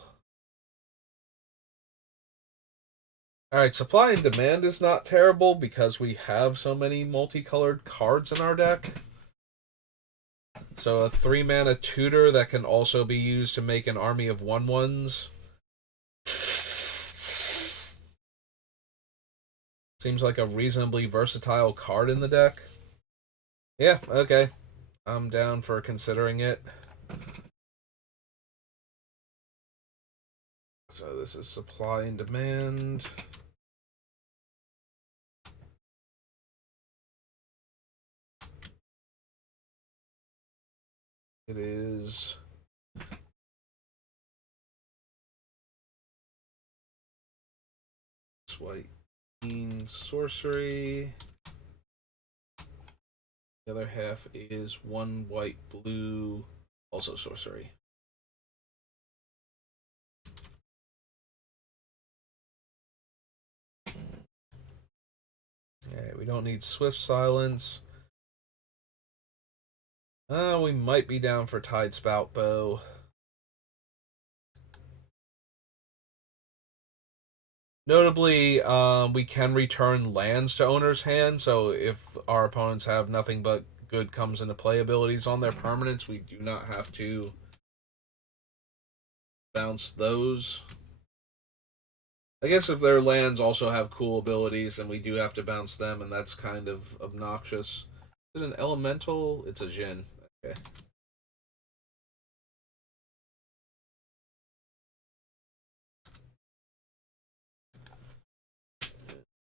Alright, supply and demand is not terrible because we have so many multicolored cards in our deck. So a 3-mana tutor that can also be used to make an army of 1/1s seems like a reasonably versatile card in the deck. Yeah, okay. I'm down for considering it. So this is supply and demand. It is white, green, sorcery. The other half is 1 white, blue, also sorcery. Okay, we don't need Swift Silence. We might be down for Tide Spout, though. Notably, we can return lands to owner's hand, so if our opponents have nothing but good comes into play abilities on their permanents, we do not have to bounce those. I guess if their lands also have cool abilities, then we do have to bounce them, and that's kind of obnoxious. Is it an elemental? It's a Jin. Okay.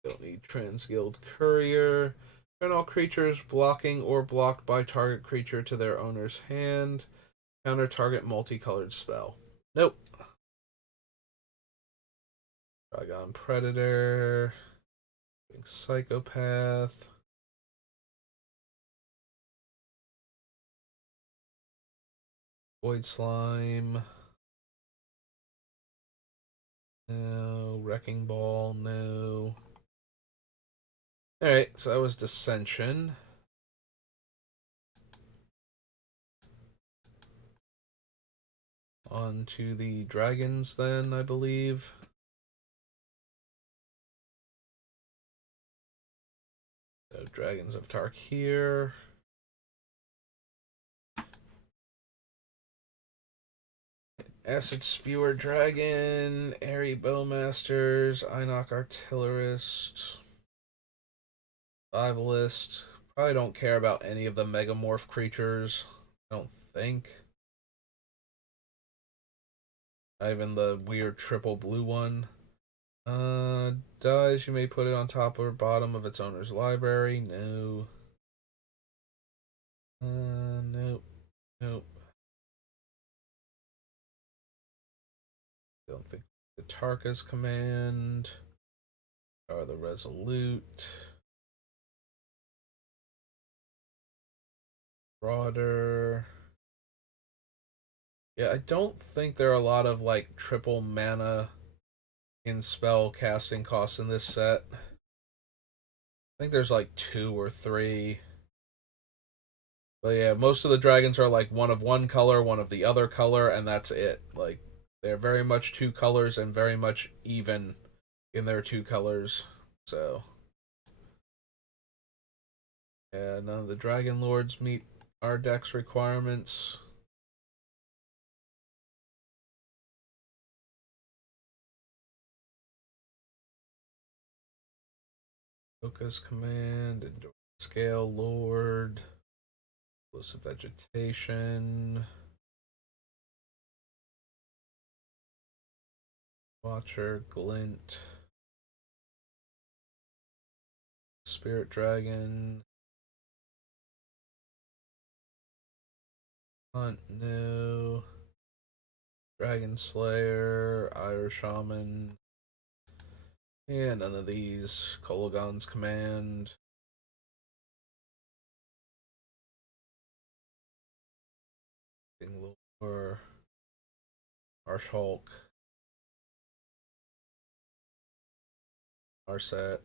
Don't need Transguild Courier. Turn all creatures blocking or blocked by target creature to their owner's hand. Counter target multicolored spell. Nope. Dragon Predator. Psychopath. Void Slime. No. Wrecking Ball. No. Alright, so that was Dissension. On to the dragons, then, I believe. So, Dragons of Tarkir. Acid Spewer Dragon, Airy Bowmasters, Enoch Artillerist, Survivalist. Probably don't care about any of the Megamorph creatures. I don't think. Not even the weird triple blue one. Dies, you may put it on top or bottom of its owner's library. No. Nope. Nope. Don't think the Tarka's command. Or the Resolute. Broader. Yeah, I don't think there are a lot of like triple mana in spell casting costs in this set. I think there's like 2 or 3. But yeah, most of the dragons are like one of one color, one of the other color, and that's it. Like they're very much 2 colors and very much even in their 2 colors. So yeah, none of the Dragon Lords meet our deck's requirements. Focus Command, Endurance Scale Lord, Explosive Vegetation, Watcher, Glint, Spirit Dragon, Hunt, no, Dragon Slayer, Ire Shaman, and none of these. Kolagon's Command, Lore, Harsh Hulk, Arset.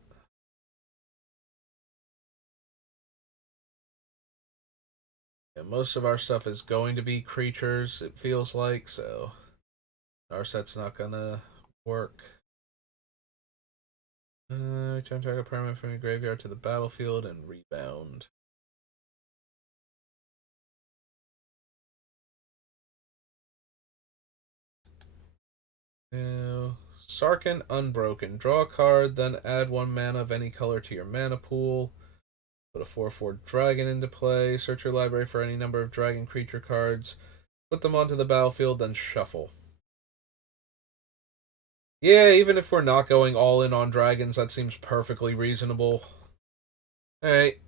Yeah, most of our stuff is going to be creatures, it feels like, so our set's not gonna work. Return target permanent from your graveyard to the battlefield and rebound. Now, Sarkin Unbroken. Draw a card, then add 1 mana of any color to your mana pool. Put a 4/4 dragon into play. Search your library for any number of dragon creature cards. Put them onto the battlefield, then shuffle. Yeah, even if we're not going all in on dragons, that seems perfectly reasonable. Alright.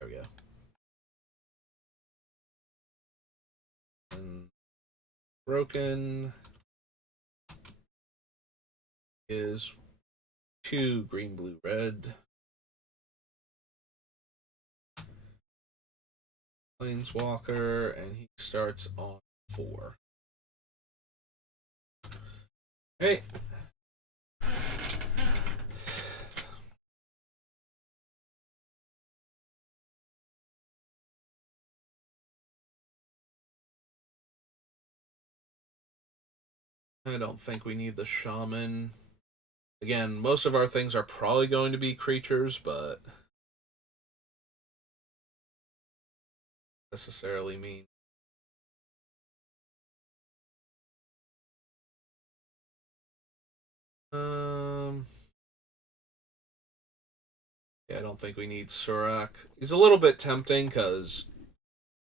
There we go. And broken is 2 green, blue, red. Planeswalker, and he starts on 4. Hey. I don't think we need the shaman. Again, most of our things are probably going to be creatures, but necessarily mean. Um, yeah, I don't think we need Surak. He's a little bit tempting because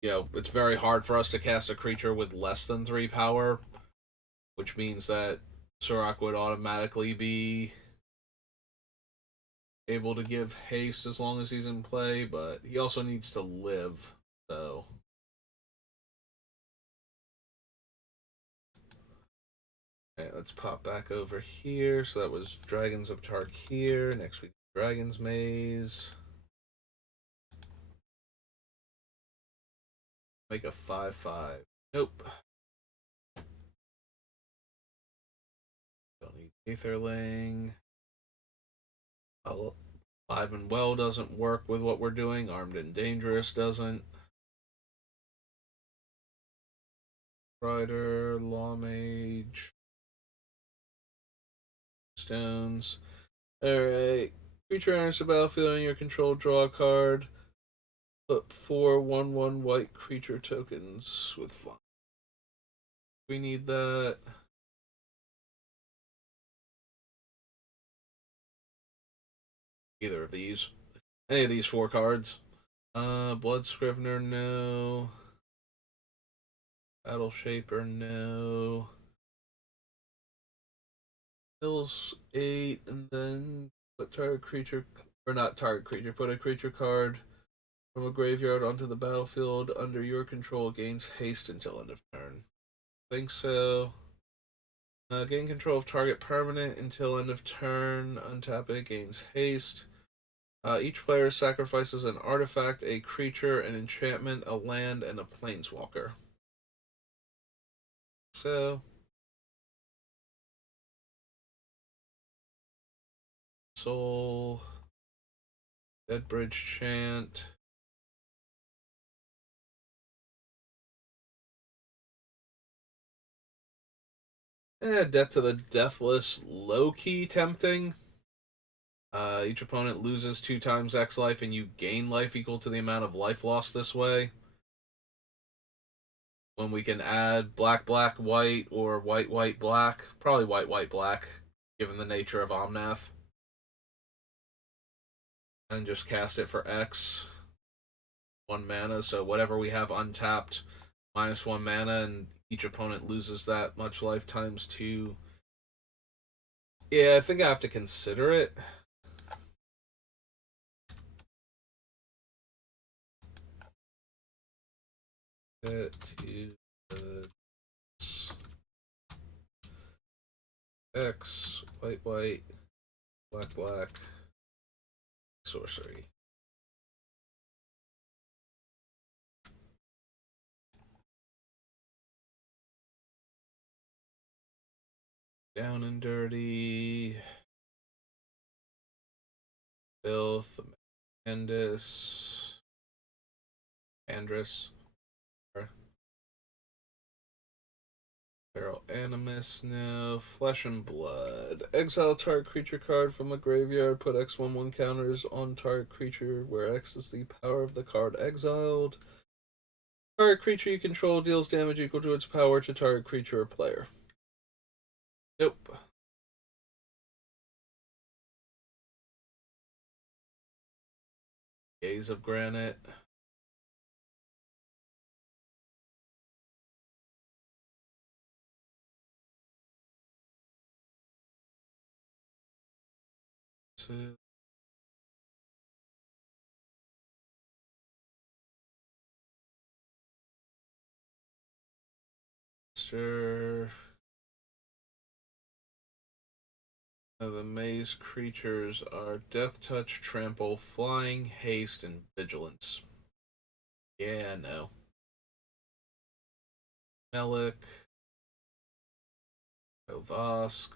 it's very hard for us to cast a creature with less than 3 power, which means that Surak would automatically be able to give haste as long as he's in play, but he also needs to live, so. Okay, let's pop back over here. So that was Dragons of Tarkir. Next week, Dragon's Maze. Make a 5/5. Nope. Don't need Aetherling. Alive and Well doesn't work with what we're doing. Armed and Dangerous doesn't. Rider, Law Mage. Stones. Alright. Creature enters the battlefield on your control, draw a card. Put 4/1/1 white creature tokens with flying. We need that. Either of these. Any of these 4 cards. Blood Scrivener, no. Battle Shaper, no. Kills 8, and then put target creature, or not target creature, put a creature card from a graveyard onto the battlefield under your control, gains haste until end of turn. Think so. Gain control of target permanent until end of turn. Untap it, gains haste. Each player sacrifices an artifact, a creature, an enchantment, a land, and a planeswalker. So, Soul, Deadbridge Chant. Death to the Deathless, low-key tempting. Each opponent loses 2 times X life, and you gain life equal to the amount of life lost this way. When we can add black, black, white, or white, white, black. Probably white, white, black, given the nature of Omnath. And just cast it for X. 1 mana, so whatever we have untapped, -1 mana, and each opponent loses that much life times 2. Yeah, I think I have to consider it. Get to the X, white, white, black, black, sorcery. Down and Dirty. Filth, Andis, Andrus, Feral Animus, no. Flesh and Blood. Exile target creature card from a graveyard. Put X/1/1 counters on target creature, where X is the power of the card exiled. Target creature you control deals damage equal to its power to target creature or player. Nope. Gaze of Granite. Sure. The maze creatures are Death Touch, Trample, Flying, Haste, and Vigilance. Yeah, no. Melik, Kovask,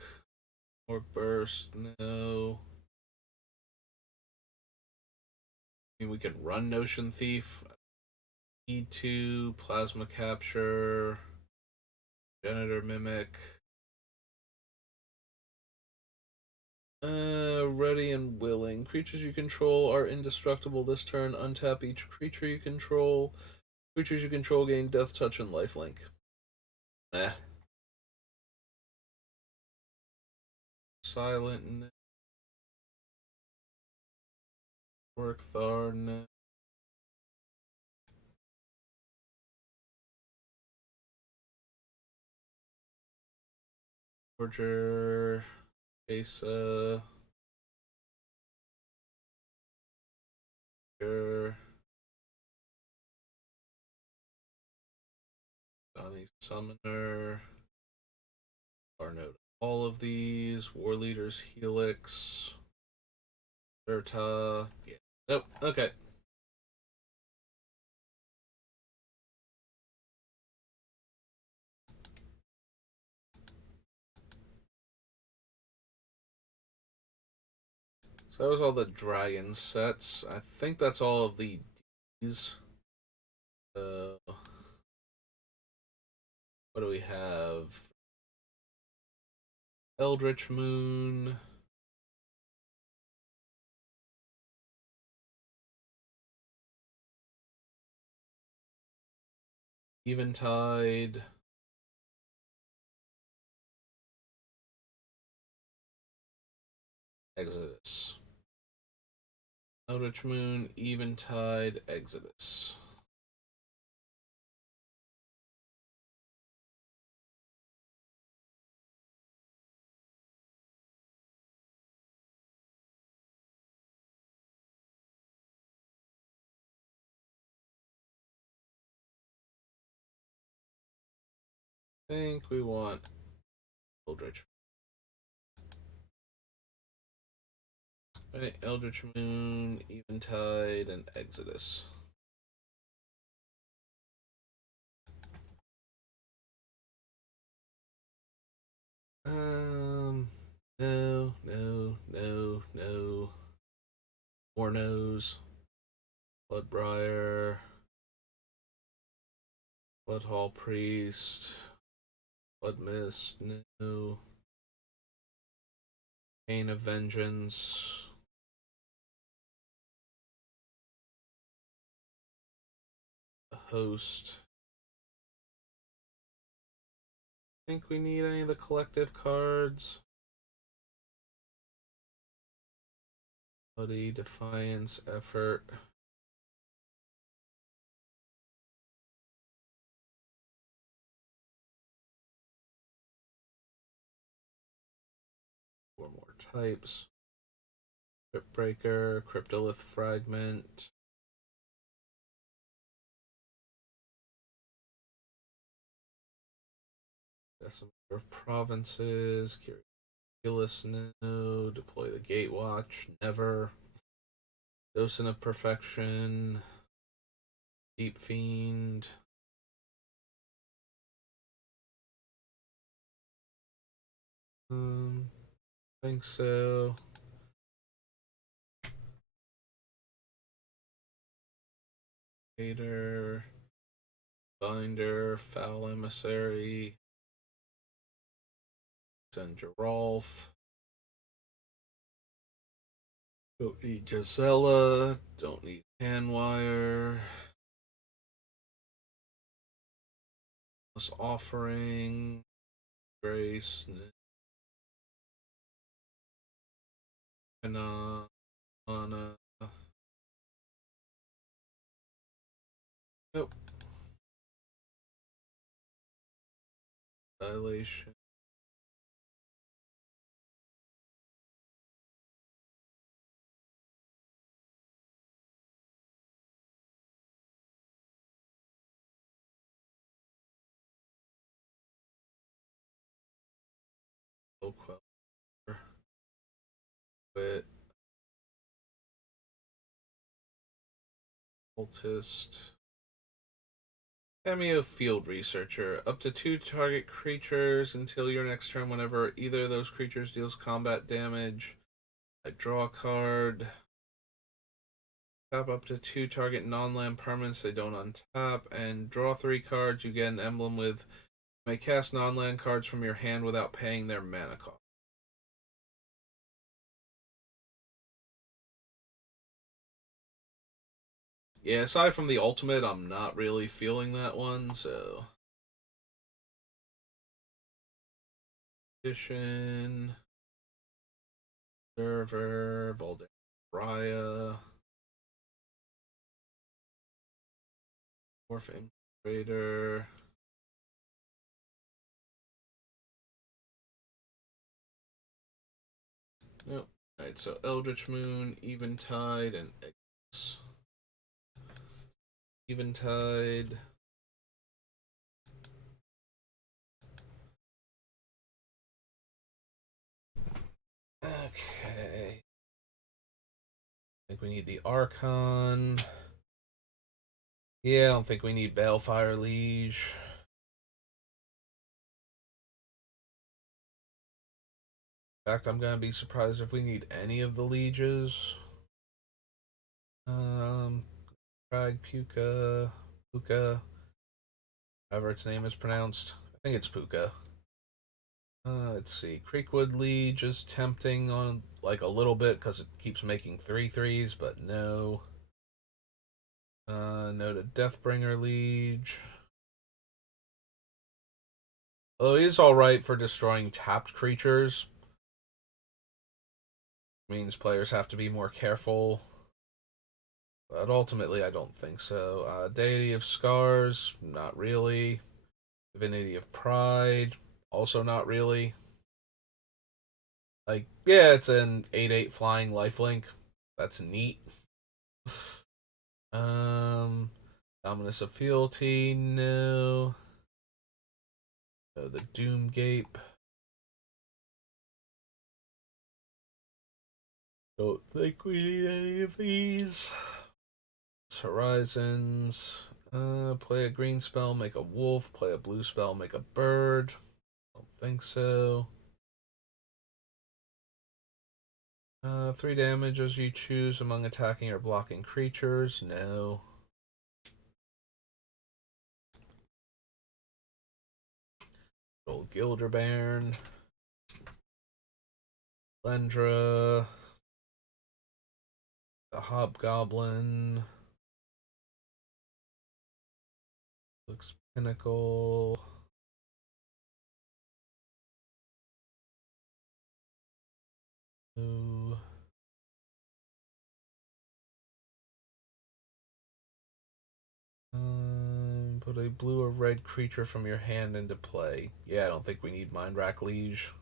more Burst, no. I mean, we can run Notion Thief. Need to. Plasma Capture, Janitor Mimic. Ready and willing. Creatures you control are indestructible this turn. Untap each creature you control. Creatures you control gain Death Touch and Lifelink. Eh. Silent Network Tharn. Forger. Asa. Johnny Summoner. Arnold. All of these. War Leaders Helix. Berta. Yeah. Nope. Okay. So that was all the dragon sets. I think that's all of the D's. What do we have? Eldritch Moon. Eventide. Exodus. Eldritch Moon, Eventide, Exodus. I think we want Eldritch. Right, Eldritch Moon, Eventide, and Exodus. No, no, no, no. More no's. Bloodbriar. Bloodhall Priest. Blood Mist, no. Pain of Vengeance. A Host. Think we need any of the collective cards? Bloody, Defiance, Effort. Four more types. Crypt Breaker, Cryptolith Fragment. Decimator of Provinces. Curious, no. Deploy the Gatewatch, never. Docent of Perfection. Deep Fiend. I think so. Hater. Binder. Foul Emissary. Send Geralf. Don't need Gisela. Don't need Handwire. This offering. Grace. Anna. Anna. Nope. Dilation. Queller. Wit. Cultist. Cameo Field Researcher. Up to 2 target creatures until your next turn. Whenever either of those creatures deals combat damage, I draw a card. Tap up to 2 target non-land permanents they don't untap, and draw 3 cards. You get an emblem with. You may cast non-land cards from your hand without paying their mana cost. Yeah, aside from the ultimate, I'm not really feeling that one, so. Edition. Server. Baldur. Raya. Morph Infiltrator. Nope. Alright, so Eldritch Moon, Eventide, and X. Eventide. Okay. I think we need the Archon. Yeah, I don't think we need Balefire Liege. In fact, I'm gonna be surprised if we need any of the lieges. Crag Puka, however its name is pronounced. I think it's Puka. Let's see. Creekwood Liege is tempting on like a little bit because it keeps making 3/3s, but no. No to Deathbringer Liege. Although he is alright for destroying tapped creatures. Means players have to be more careful. But ultimately, I don't think so. Deity of Scars, not really. Divinity of Pride, also not really. Like, yeah, it's an 8/8 flying lifelink. That's neat. Dominus of Fealty, no. No, the Doomgape. Don't think we need any of these. It's Horizons. Play a green spell, make a wolf. Play a blue spell, make a bird. Don't think so. 3 damage as you choose among attacking or blocking creatures. No. Old Gilderbairn. Lendra. The Hobgoblin. Looks Pinnacle. Ooh. Put a blue or red creature from your hand into play. Yeah, I don't think we need Mindrack Liege.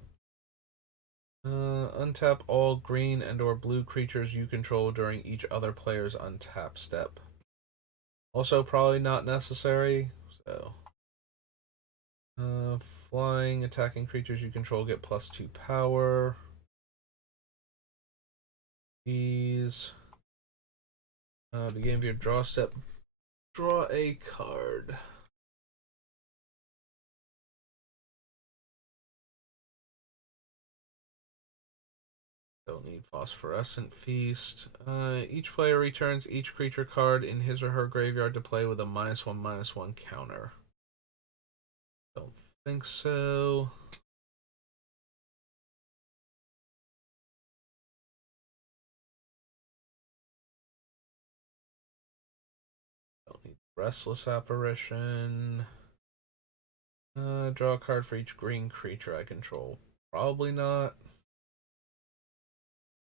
Untap all green and or blue creatures you control during each other player's untap step. Also probably not necessary, so. Flying, attacking creatures you control get +2 power. These. Beginning of your draw step, draw a card. Don't need Phosphorescent Feast. Each player returns each creature card in his or her graveyard to play with a -1/-1 counter. Don't think so. Don't need Restless Apparition. Draw a card for each green creature I control. Probably not.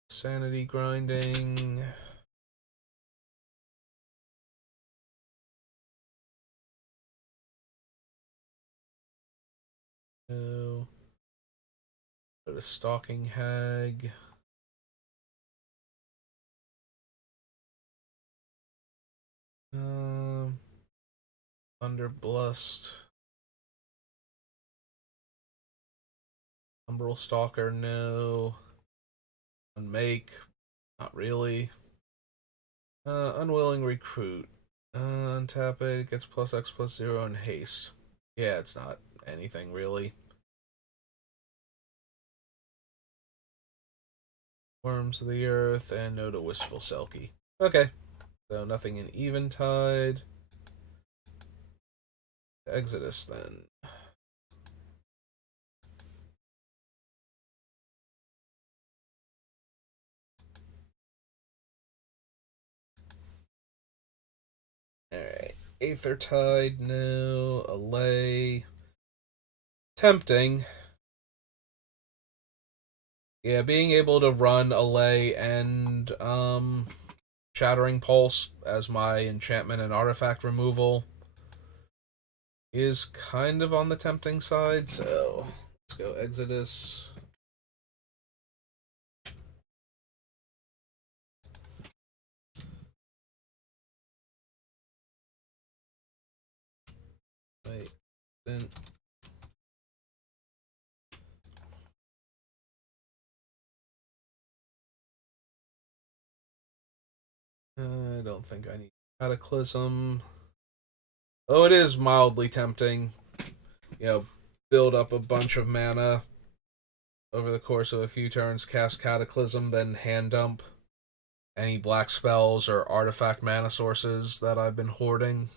Sanity Grinding. No. Go to Stalking Hag. Thunderblust. Umbral Stalker, no. Unmake, not really. Unwilling Recruit. Untap it gets +X/+0 and haste. Yeah, it's not anything really. Worms of the Earth, and no to Wistful Selkie. Okay, so nothing in Eventide. Exodus then. Aether Tide, no. Allay. Tempting. Yeah, being able to run Allay and Shattering Pulse as my enchantment and artifact removal is kind of on the tempting side, so let's go Exodus. Wait, then I don't think I need Cataclysm. Oh, it is mildly tempting. You know, build up a bunch of mana over the course of a few turns, cast Cataclysm, then hand dump any black spells or artifact mana sources that I've been hoarding.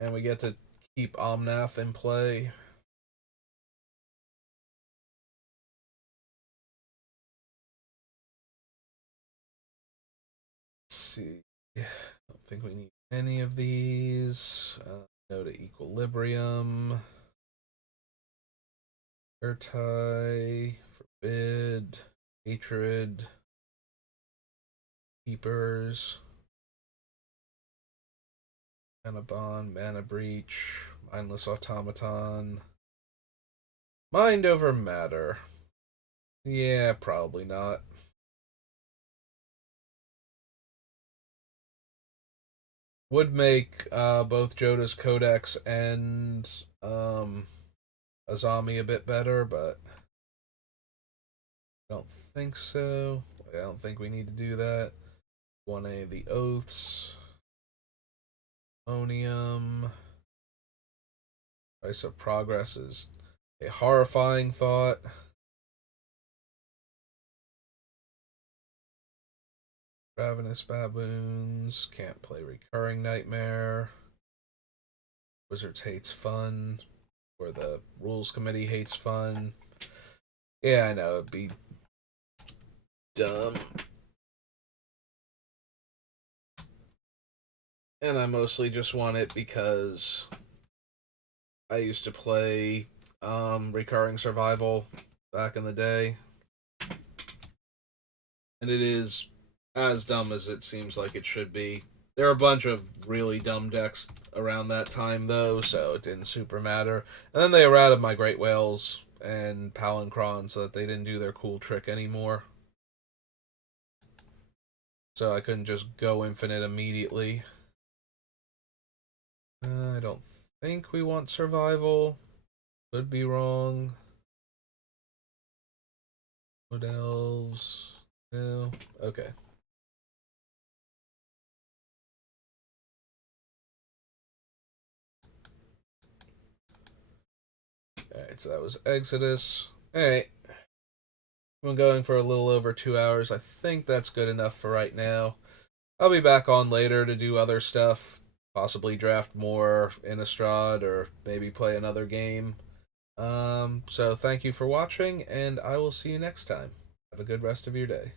And we get to keep Omnath in play. Let's see. I don't think we need any of these. Go to Equilibrium. Urtai. Forbid. Hatred. Keepers. Mana Bond. Mana Breach. Mindless Automaton. Mind over Matter. Yeah, probably not. Would make both Joda's Codex and Azami a bit better, but I don't think so. I don't think we need to do that. 1A the Oaths. Onium. Price of Progress is a horrifying thought. Ravenous Baboons. Can't play Recurring Nightmare. Wizards hates fun. Or the Rules Committee hates fun. Yeah, I know, it'd be dumb. And I mostly just want it because I used to play Recurring Survival back in the day. And it is as dumb as it seems like it should be. There are a bunch of really dumb decks around that time, though, so it didn't super matter. And then they errated my Great Whales and Palancron so that they didn't do their cool trick anymore. So I couldn't just go infinite immediately. I don't think we want survival. Could be wrong. Wood elves. No. Okay. Alright, so that was Exodus. Alright. I'm going for a little over 2 hours. I think that's good enough for right now. I'll be back on later to do other stuff. Possibly draft more Innistrad or maybe play another game. So thank you for watching, and I will see you next time. Have a good rest of your day.